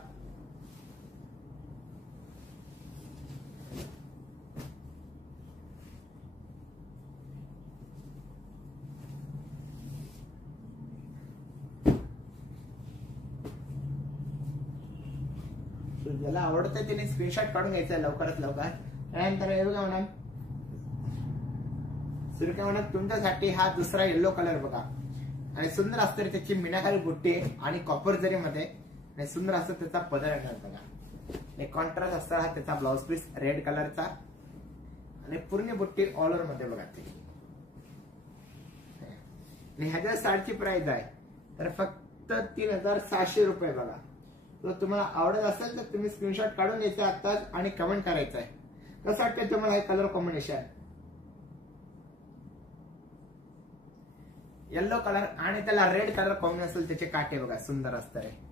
ज्याला आवडतं त्याने स्क्रीनशॉट काढून घ्यायचा लवकरात लवकर. त्यानंतर हे बघा मॅडम सुरेखा मॅडम तुमच्यासाठी हा दुसरा येल्लो कलर बघा आणि सुंदर अस्तर त्याची मीनाकारी बुट्टी आणि कॉपर जरी मध्ये आणि सुंदर असं त्याचा पदर येणार बघा. कॉन्ट्रास्ट अस्तर हा त्याचा ब्लाउज पीस रेड कलरचा आणि पूर्ण बुट्टी ऑल ओव्हर मध्ये बघा ते. ह्याच्या साडीची प्राइस आहे तर फक्त 3,600 रुपये बघा. जर तुम्हाला आवडत असेल तर तुम्ही स्क्रीनशॉट काढून घ्यायचा आत्ताच आणि कमेंट करायचं आहे कसं वाटतं तुम्हाला हे कलर कॉम्बिनेशन. येल्लो कलर आणि त्याला रेड कलर कॉम्बिनेशन असेल त्याचे काटे बघा सुंदर असतात आहे.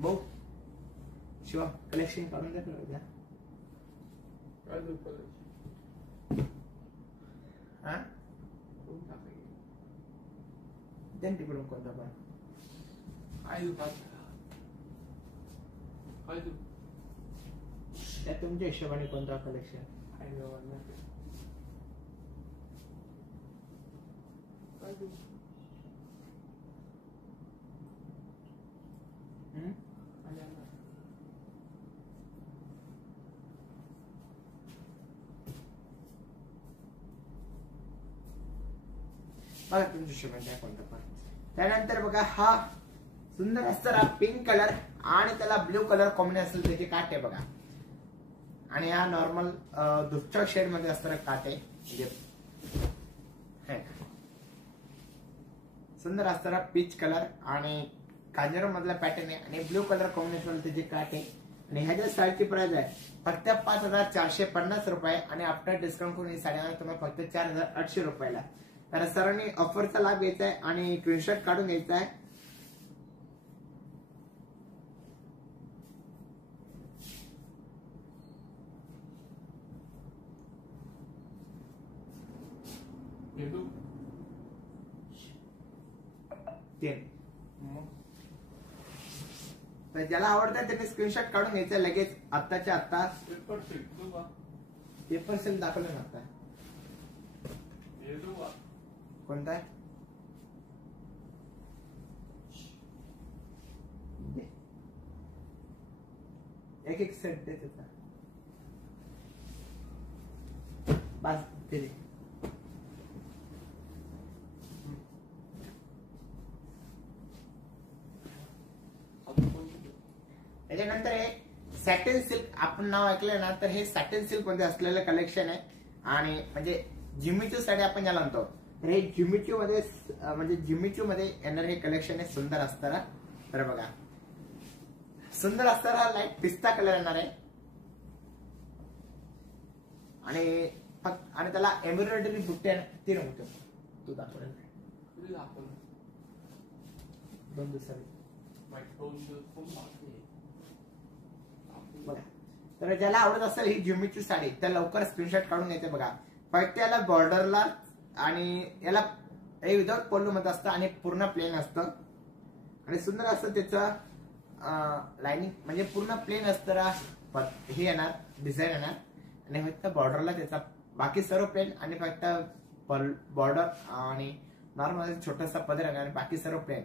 भाऊ शिवा कलेक्शन काढून द्या. तिकडून कोणता पण त्या तुमच्या हिशोबाने कोणता कलेक्शन बघा तुमच्या हिशोबाने द्या कोणता पण. त्यानंतर बघा हा सुंदर असणारा पिंक कलर आणि त्याला ब्ल्यू कलर कॉम्बिनेशन असेल त्याचे काटे बघा आणि हा नॉर्मल दुसऱ्या शेड मध्ये असणारा काटे सुंदर असणारा पीच कलर आणि कांजर मधला पॅटर्न आहे आणि ब्ल्यू कलर कॉम्बिनेशन त्याचे काटे आणि ह्याच्या साडीची प्राइस आहे फक्त 5,450 रुपये आणि आफ्टर डिस्काउंट करून ही साडी तुम्हाला फक्त 4,800 रुपयाला. तर सरांनी ऑफरचा लाभ घ्यायचा आहे आणि स्क्रीनशॉट काढून घ्यायचा आहे. तर ज्याला आवडतं त्याने स्क्रीनशॉट काढून घ्यायचं लगेच आत्ताच्या आत्ता. पेपर सेल दाखवलं ना आता कोणता आहे एक एक सेट दे त्याचा बस ते दे. त्याच्यानंतर हे सॅटिन सिल्क आपण नाव ऐकलं ना तर हे सॅटिन सिल्क मध्ये असलेलं कलेक्शन आहे आणि म्हणजे जिमीचू साडी आपण ज्याला म्हणतो तर हे जिमीचू मध्ये म्हणजे जिमीचू मध्ये येणार हे कलेक्शन आहे सुंदर असताना. तर बघा सुंदर असताना लाईट पिस्ता कलर येणार आहे आणि त्याला एम्ब्रॉयडरी बुट्टे ती नव्हतं तू दाखवलं दोन दिवसांनी बघा. तर ज्याला आवडत असेल ही झुमिचू साडी तर लवकर स्क्रीनशॉट काढून घ्यायचे बघा. फक्त याला बॉर्डरला आणि याला हे विदाउट पल्लू मध्ये असतं आणि पूर्ण प्लेन असतं आणि सुंदर असतं त्याचं लाइनिंग म्हणजे पूर्ण प्लेन असतं हे येणार डिझाईन येणार आणि फक्त बॉर्डरला त्याचा बाकी सर्व प्लेन आणि फक्त बॉर्डर आणि नॉर्मल छोटासा पदर येणार बाकी सर्व प्लेन.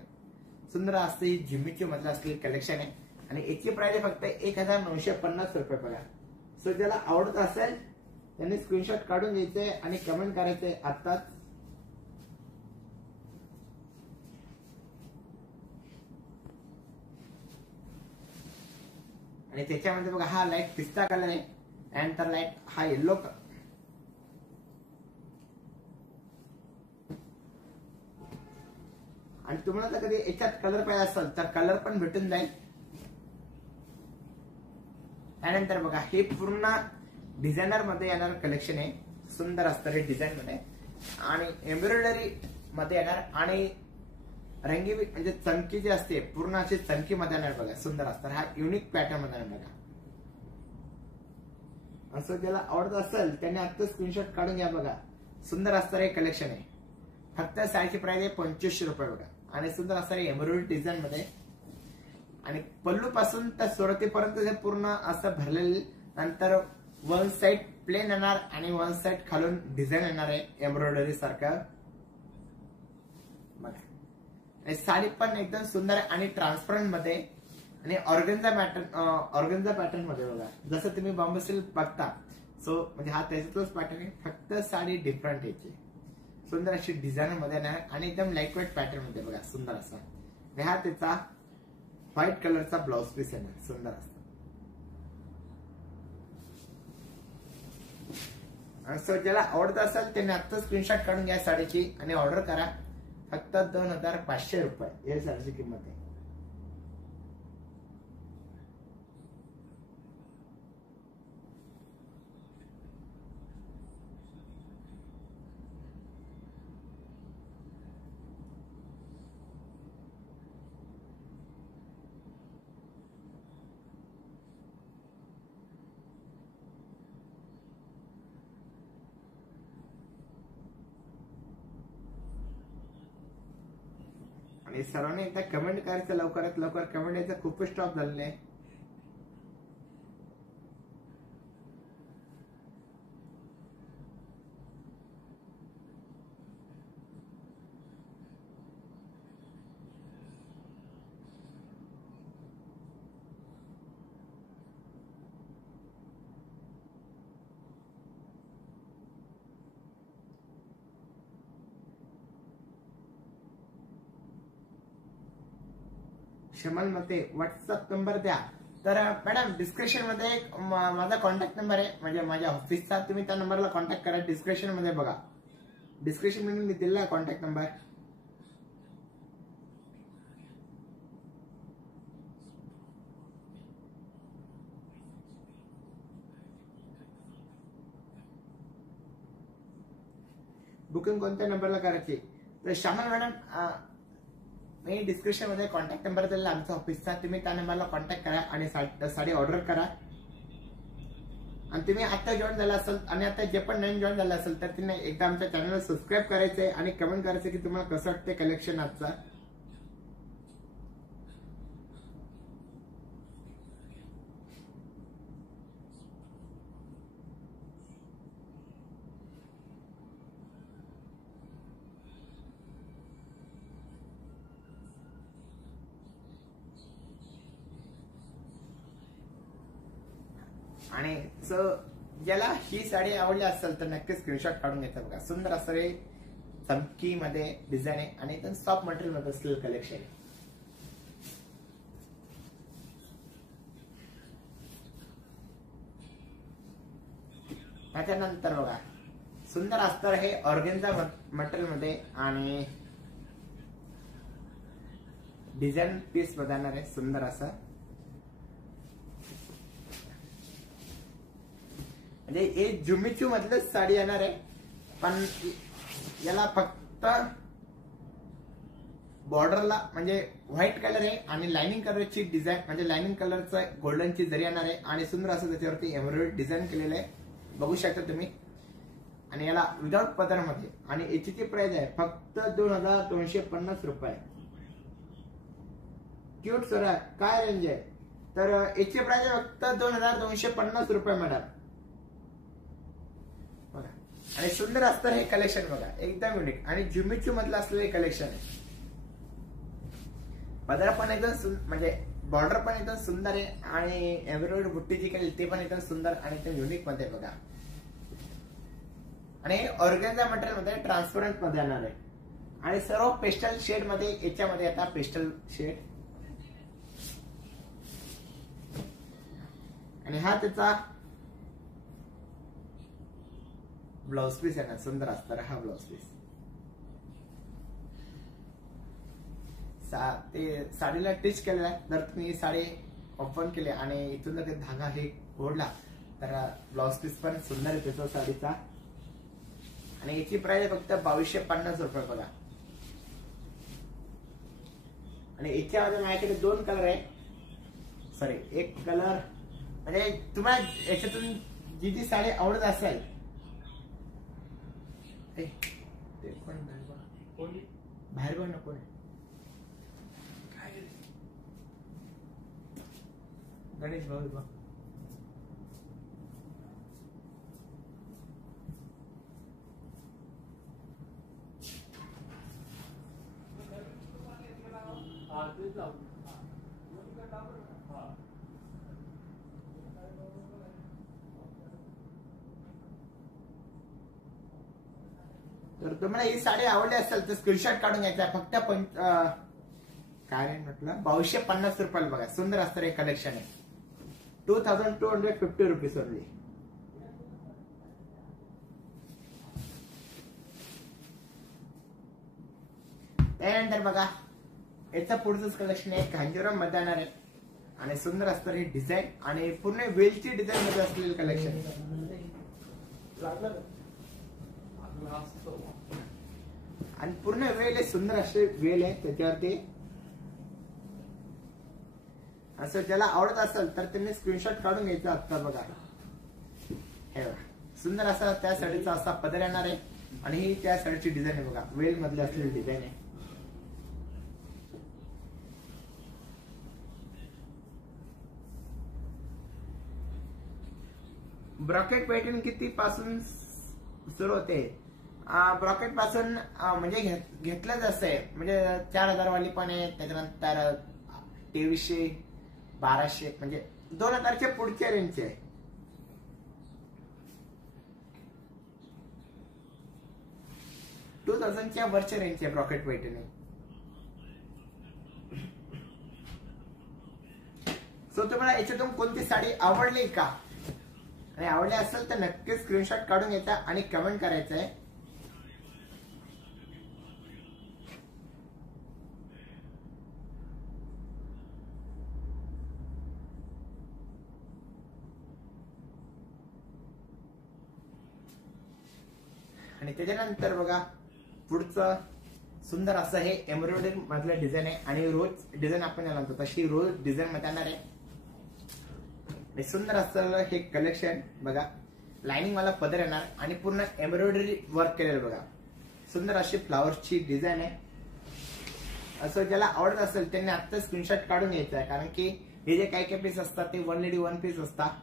सुंदर असते ही झुमिचू मधलं असलेली कलेक्शन आहे आणि याची प्राइस फक्त 1950 रुपये बघा. सो ज्याला आवडत असेल त्यांनी स्क्रीनशॉट काढून घ्यायचे आणि कमेंट करायचे आत्ताच. आणि त्याच्यामध्ये बघा हा लाईट पिस्ता कलर आहे आणि तर लाईट हा येल्लो आणि तुम्हाला जर कधी याच्यात कलर पाहिजे असेल तर कलर पण भेटून जाईल. त्यानंतर बघा हे पूर्ण डिझायनर मध्ये येणार कलेक्शन आहे. सुंदर असतं हे डिझाईन मध्ये आणि एम्ब्रॉयडरी मध्ये येणार आणि रंगी म्हणजे चमकी जी असते पूर्ण अशी चमकी मध्ये येणार बघा. सुंदर असतं हा युनिक पॅटर्न मध्ये येणार बघा. असं ज्याला आवडत असेल त्याने आता स्क्रीनशॉट काढून घ्या बघा. सुंदर असतं हे कलेक्शन आहे. फक्त साडीची प्राइस आहे 2500 रुपये बघा आणि सुंदर असतं एम्ब्रॉयडरी डिझाईन मध्ये आणि पल्लू पासून तर सुरतीपर्यंत पूर्ण असं भरलेलं. नंतर वन साइड प्लेन येणार आणि वन साइड खालून डिझाईन येणार आहे एम्ब्रॉयडरी सारखं बघा. साडी पण एकदम सुंदर आहे आणि ट्रान्सपरंट मध्ये आणि ऑर्गन्झा पॅटर्न मध्ये बघा. जसं तुम्ही बॉम्बे सिल्क बघता सो म्हणजे हा त्याच्यातच पॅटर्न आहे. फक्त साडी डिफरंट याची सुंदर अशी डिझाईन मध्ये येणार आणि एकदम लाईट वेट पॅटर्न मध्ये बघा. सुंदर असा हा त्याचा व्हाईट कलरचा ब्लाउज पीस येणार. सुंदर असतं. सो ज्याला आवडत असेल त्याने आता स्क्रीनशॉट काढून घ्या साडीची आणि ऑर्डर करा. फक्त 2500 रुपये या साडीची किंमत आहे. आणि सर्वांनी एकदा कमेंट करायचं लवकरात लवकर. कमेंट यायचं खूपच स्टॉप झालेलं आहे. शमल मते व्हॉट्सअप नंबर द्या. तर मॅडम डिस्क्रिप्शन मध्ये माझा कॉन्टॅक्ट नंबर आहे म्हणजे माझ्या ऑफिसचा. तुम्ही त्या नंबरला कॉन्टॅक्ट करा. डिस्क्रिप्शन मध्ये बघा. डिस्क्रिप्शन मध्ये मी दिलेला कॉन्टॅक्ट नंबर. बुकिंग कोणत्या नंबरला करायची तर श्यामल मॅडम मी डिस्क्रिप्शन मध्ये कॉन्टॅक्ट नंबर दिलेला आमच्या ऑफिसचा. तुम्ही त्या नंबरला कॉन्टॅक्ट करा आणि साडी ऑर्डर करा. आणि तुम्ही आता जॉईन झाला असेल आणि आता जे पण नवीन जॉईन झाला असेल तर तुम्ही एकदा आमच्या चॅनलला सबस्क्राईब करायचंय आणि कमेंट करायचं की तुम्हाला कसं वाटतं कलेक्शन आजचा. आणि ज्याला ही साडी आवडली असेल तर नक्की स्क्रीनशॉट काढून घ्यायचा बघा. सुंदर असं हे चमकी मध्ये डिझाईन आहे आणि एकदम सॉफ्ट मटेरियल मध्ये असलेलं कलेक्शन आहे. त्याच्यानंतर बघा सुंदर अस्तर हे ऑर्गेन्झा मटेरियल मध्ये आणि डिझाईन पीस बदलणार आहे. सुंदर असं म्हणजे हे झुमिचू मधलंच साडी येणार आहे पण याला फक्त बॉर्डरला म्हणजे व्हाईट कलर आहे आणि लाइनिंग कलरची डिझाईन म्हणजे लाइनिंग कलरचं गोल्डनची जरी येणार आहे आणि सुंदर असं त्याच्यावरती एम्ब्रॉयडरी डिझाईन केलेलं आहे, बघू शकता तुम्ही. आणि याला विदाउट पदरामध्ये आणि याची जी प्राइस आहे फक्त 2250 रुपये. क्यूट सर काय रेंज आहे, तर याची प्राइस आहे फक्त 2250 रुपये मॅडम. बघा आणि सुंदर असतं हे कलेक्शन, बघा एकदम युनिक आणि जुमिचू मधलं असलेले कलेक्शन आहे. पदर पण एकदम म्हणजे बॉर्डर पण एकदम सुंदर आहे आणि एम्ब्रॉयडरी बुट्टी जी केली ते पण एकदम सुंदर आणि एकदम युनिक मध्ये बघा. आणि ऑर्गेन्झा मटेरियल मध्ये ट्रान्सपरंट मध्ये येणार आहे आणि सर्व पेस्टल शेड मध्ये याच्यामध्ये आता पेस्टल शेड. आणि हा त्याचा ब्लाउज पीस आहे ना, सुंदर असणार हा ब्लाउज पीस. ते साडीला टिच केलेला आहे. जर तुम्ही साडी ओपन केली आणि इथून जर धागा हे ओढला तर ब्लाउज पीस पण सुंदर आहे त्याचा साडीचा. आणि याची प्राइस फक्त 2250 रुपये बघा. आणि याच्यामध्ये माझ्याकडे 2 कलर आहे, सॉरी एक कलर म्हणजे तुम्हाला याच्यातून जी जी साडी आवडत असेल ते पण बाहेर पण नको आहे. गणेश भाऊ बघ तर तुम्हाला ही साडी आवडली असेल तर स्क्रीनशॉट काढून घ्यायचा. फक्त काय म्हटलं 2250 रुपयाला बघा. सुंदर असतं हे कलेक्शन आहे. 2250 रुपीज ओनली. त्यानंतर बघा याचं पुढचंच कलेक्शन आहे, कांजीवरम मध्ये येणार आहे आणि सुंदर असतं हे डिझाईन आणि पूर्ण वेलची डिझाईन मध्ये असलेलं कलेक्शन. आणि पूर्ण वेल आहे, सुंदर असे वेल आहे त्याच्यावरती. असं ज्याला आवडत असेल तर त्यांनी स्क्रीनशॉट काढून घ्यायचा. आता बघा हे बघा सुंदर असा त्या साडीचा असा पदर येणार आहे आणि ही त्या साडीची डिझाईन आहे बघा, वेल मधली असलेली डिझाईन आहे. ब्रॉकेट पॅटर्न किती पासून सुरू होते? ब्रॉकेट पासून म्हणजे घेतलंच असं आहे, म्हणजे 4000 वाली पण आहे, त्याच्यानंतर 2300 1200 म्हणजे 2000च्या पुढच्या रेंजचे आहे. च्या वरच्या रेंजचे ब्रॉकेट पॅटर्न. सो तुम्हाला याच्यातून कोणती साडी आवडली का आणि आवडली असेल तर नक्की स्क्रीनशॉट काढून घ्यायचा आणि कमेंट करायचं आहे. आणि त्याच्यानंतर बघा पुढचं सुंदर असं हे एम्ब्रॉयडरी मधलं डिझाईन आहे आणि रोज डिझाईन आपण याला म्हणतो तशी रोज डिझाईन मध्ये येणार आहे. आणि सुंदर असं हे कलेक्शन बघा, लाइनिंग वाला पदर येणार आणि पूर्ण एम्ब्रॉयडरी वर्क केलेलं बघा. सुंदर अशी फ्लावरची डिझाईन आहे. असं ज्याला आवडत असेल त्यांनी आता स्क्रीनशॉट काढून घ्यायचा आहे, कारण की हे जे काही काही पीस असतात ते 1 लेडी 1 पीस असतात.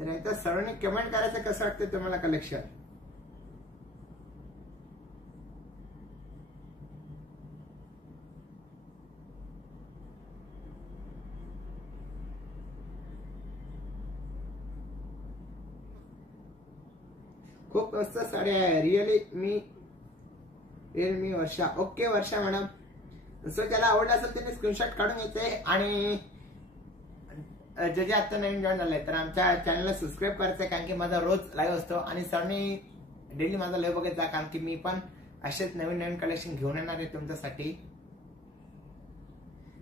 तर एकदा सर्वांनी कमेंट करायचं कसं वाटतं तुम्हाला कलेक्शन. खूप मस्त साडी आहे रिअली. मी रिअलमी वर्षा. ओके वर्षा मॅडम. सो ज्याला आवडलं असेल त्याने स्क्रीनशॉट काढून घ्यायचे आणि जे जे आता नवीन जॉईन झाले तर आमच्या चॅनलला सबस्क्राईब करायचंय, कारण की माझा रोज लाईव्ह असतो आणि सरनी डेली माझा लाईव्ह बघायचा, कारण की मी पण असेच नवीन नवीन कलेक्शन घेऊन येणार आहे तुमच्यासाठी.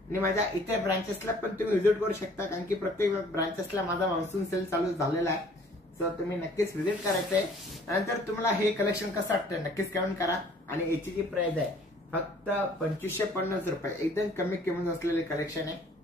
आणि माझ्या इतर ब्रांचेसला पण तुम्ही व्हिजिट करू शकता, कारण की प्रत्येक ब्रांचेसला माझा मान्सून सेल चालू झालेला आहे. सो तुम्ही नक्कीच व्हिजिट करायचंय. नंतर तुम्हाला हे कलेक्शन कसं वाटतं नक्कीच कमेंट करा. आणि याची जी प्राइस आहे फक्त 2550 रुपये, एकदम कमी किंमत असलेले कलेक्शन आहे.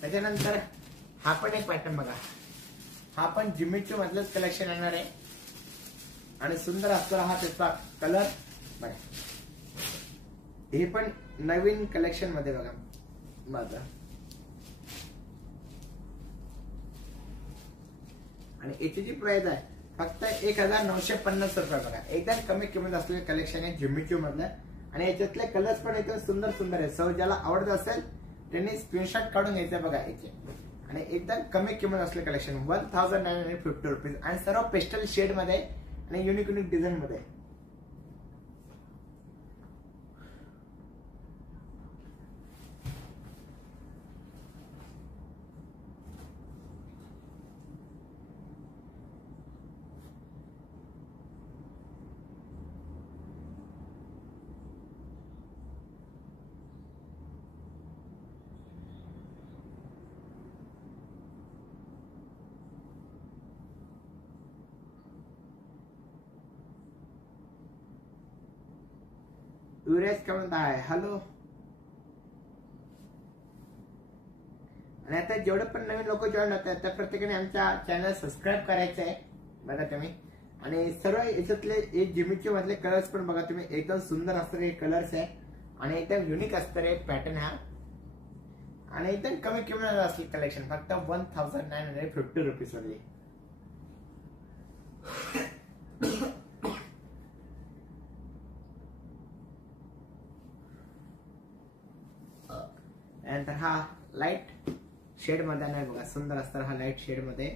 त्याच्यानंतर हा पण एक पॅटर्न बघा, हा पण जिमिचू मधलंच कलेक्शन येणार आहे आणि सुंदर असतो हा त्याचा कलर बघा. हे पण नवीन कलेक्शन मध्ये बघा माझं. आणि याची जी प्राइस आहे फक्त 1950 रुपये बघा, एकदम कमी किंमत असलेले कलेक्शन आहे जिमिचू मधलं. आणि याच्यातले कलर्स पण एकदम सुंदर सुंदर आहे. सो ज्याला आवडत असेल त्यांनी स्क्रीनशॉट काढून घ्यायचं बघा याचे. आणि एकदम कमी किंमत असले कलेक्शन 1950 रुपीज आणि सर्व पेस्टल शेड मध्ये आणि युनिक युनिक डिझाईन मध्ये. युवराज कमेंट आहे हॅलो. आणि आता जेवढे पण नवीन लोक जॉईन होतात त्या प्रत्येकाने आमच्या चॅनल सबस्क्राईब करायचं आहे बघा तुम्ही. आणि सर्व याच्यातले जिमिचू मधले कलर्स पण बघा तुम्ही, एकदम सुंदर असणारे कलर्स आहे आणि एकदम युनिक असणारे पॅटर्न हा. आणि एकदम कमी किंमत असले कलेक्शन फक्त 1950 रुपीज मध्ये. त्यानंतर हा लाईट शेड मध्ये नाही बघा, सुंदर असतात हा लाईट शेड मध्ये.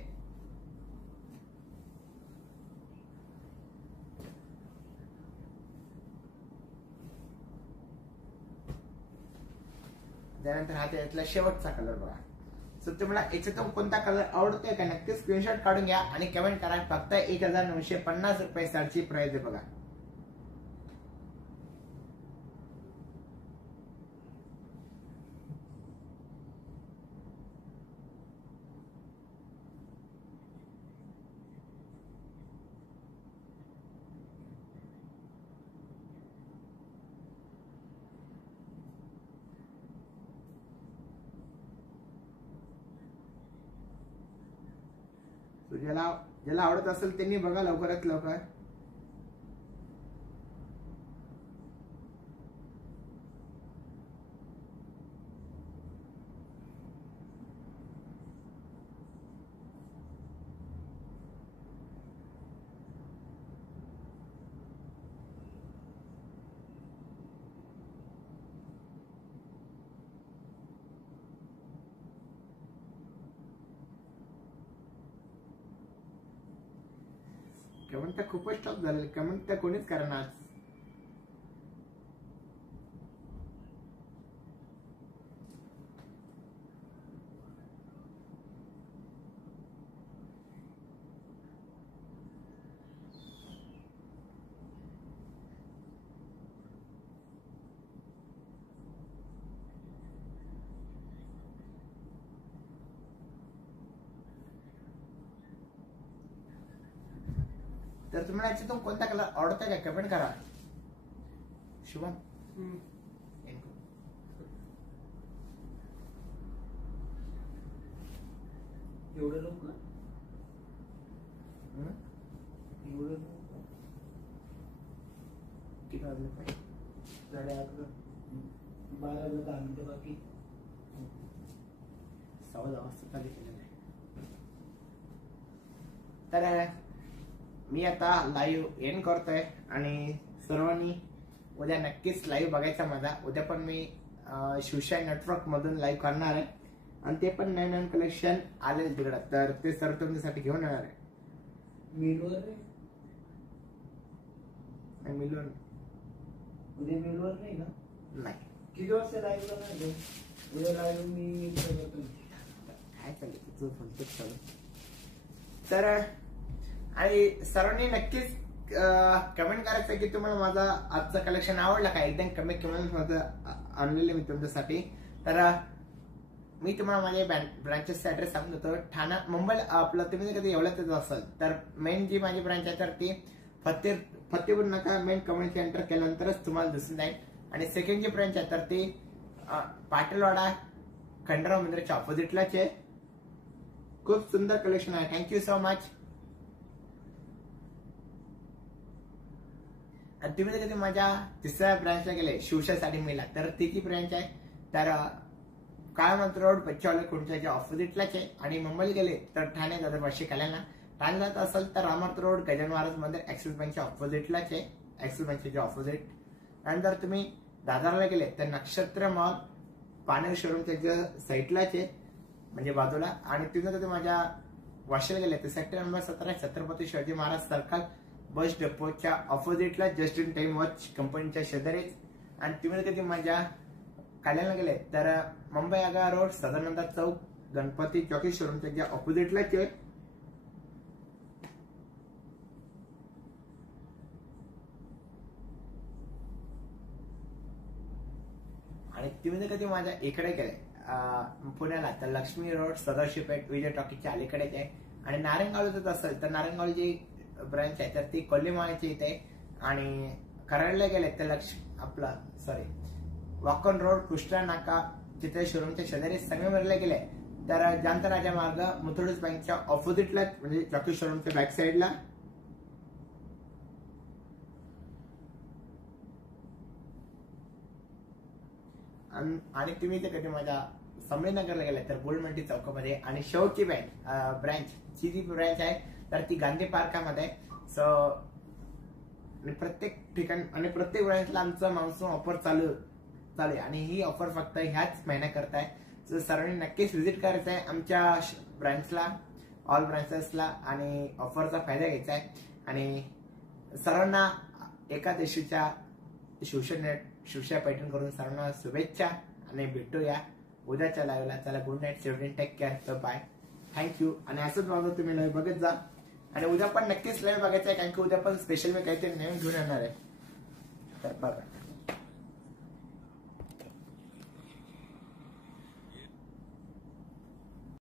त्यानंतर हा त्यातला शेवटचा कलर बघा. सो तुम्हाला याच्यातून कोणता कलर आवडतोय का नक्की स्क्रीनशॉट काढून घ्या आणि कमेंट करा. फक्त 1950 रुपये सारची प्राइस आहे बघा. ज्याला आवडत असेल त्यांनी बघा लवकरात लवकर. कमेंट तर खूपच टॉप झाले, कमेंट तर कोणीच करणार. तर तुम्हाला याच्यातून कोणता कलर आवडतोय का कमेंट करा. शुभम एवढं लोक एवढं किती वाजले? 11:30. 12ला 10 मिनिटं बाकी. 10:15 वाजता चालू केलेलं आहे. तर मी आता लाईव्ह एंड करतोय आणि सर्वांनी उद्या नक्कीच लाईव्ह बघायचा माझा. उद्या पण मी शिवशाही नेटवर्क मधून लाईव्ह करणार आहे आणि ते पण नवीन नवीन कलेक्शन आलेलं तिकडं, तर ते सर्व तुमच्यासाठी घेऊन येणार आहे. मेलवर रे. मिळून उद्या मेलवर नाही ना. नाही किती वाजता लाईव्हला नाही. उद्या लाईव्ह मी करतो. काय चालू तुझं बोलतो चालू. तर आणि सर्वांनी नक्कीच कमेंट करायचं की तुम्हाला माझा आजचं कलेक्शन आवडलं का. एकदम कमी कमेंट मध्ये आणलेले मी तुमच्यासाठी. तर मी तुम्हाला माझ्या ब्रांचेसचा ऍड्रेस सांगून देतो. ठाणा मुंबईला आपलं तुम्ही कधी एवढ्याच असेल तर मेन जी माझी ब्रांच आहे तर ती फतेपूर नाका मेन कम्युनिटी एंटर केल्यानंतरच तुम्हाला दिसून जाईल. आणि सेकंड जी ब्रांच आहे तर ती पाटीलवाडा खंडराव मंदिराच्या ऑपोजिटलाच आहे. खूप सुंदर कलेक्शन आहे. Thank you so much. आणि तुम्ही कधी माझ्या तिसऱ्या ब्रांचला गेले शिवशाही साडी मिळाला तर ती जी ब्रांच आहे तर काळमंत्र रोड बच्चावाले खुर्च्याच्या ऑपोजिटलाच आहे. आणि मुंबईला गेले तर ठाणे दादरपाशी कल्याणला. ठाणे जात असेल तर रामर्थ रोड गजानन महाराज मंदिर ऍक्सिस बँकच्या ऑपोजिटलाच आहे. ऍक्सिस बँकच्या ऑपोजिट. नंतर तुम्ही दादरला गेले तर नक्षत्र मॉल पानेर शोरूमच्या साईडलाच आहे म्हणजे बाजूला. आणि तुम्ही कधी माझ्या वाशीला गेले तर sector number 17 Chhatrapati Shivaji Maharaj circle bus डेपोच्या ऑपोजिटला जस्ट इन टाइम वॉच कंपनीच्या शेजारीच. आणि तुम्ही कधी माझ्या कल्याणला गेले तर मुंबई आगा रोड सदानंद चौक गणपती चौकी शोरूमच्या ऑपोजिटलाच आहे. आणि तुम्ही कधी माझ्या इकडे गेले पुण्याला तर लक्ष्मी रोड सदाशिव पेठ विजय टॉकीच्या अलीकडेच आहे. आणि नारायणगाव असेल तर नारायणगाव जी ब्रांच आहे तर ती कोल्लीमाळ्याची इथे. आणि कराडला गेले तर वाकन रोड कृष्णा नाका तिथे शोरूमच्या शेजारी. संगमेरला गेले तर जांता राजा मार्ग मुथुडूस बँकच्या ऑपोजिटला म्हणजे चॉकी शोरूमच्या बॅक साईडला. आणि तुम्ही ते कधी माझ्या संभाजीनगरला गेले तर गोल्डमंटी चौकामध्ये. आणि शेवटची ब्रांच ची जी ब्रांच आहे तर ती गांधी पार्कामध्ये. सो प्रत्येक ठिकाणी आणि प्रत्येक ब्रांचला आमचं मान्सून ऑफर चालू आहे. आणि ही ऑफर फक्त ह्याच महिन्याकरता आहे. सो सर्वांनी नक्कीच व्हिजिट करायचं आहे आमच्या ब्रांचला, ऑल ब्रांचेसला आणि ऑफरचा फायदा घ्यायचा आहे. आणि सर्वांना एकादशीच्या शिवशाही पैठण करून सर्वांना शुभेच्छा आणि भेटूया उद्याच्या लाईव्हला. चला good night, seven take care, bye, thank you. आणि असंच माझं तुम्ही लाईव्ह बघत जा. आणि उद्या पण नक्कीच लाईव्ह बघायचं आहे कारण की उद्या पण स्पेशल मी काहीतरी नवीन घेऊन येणार आहे. तर बघा.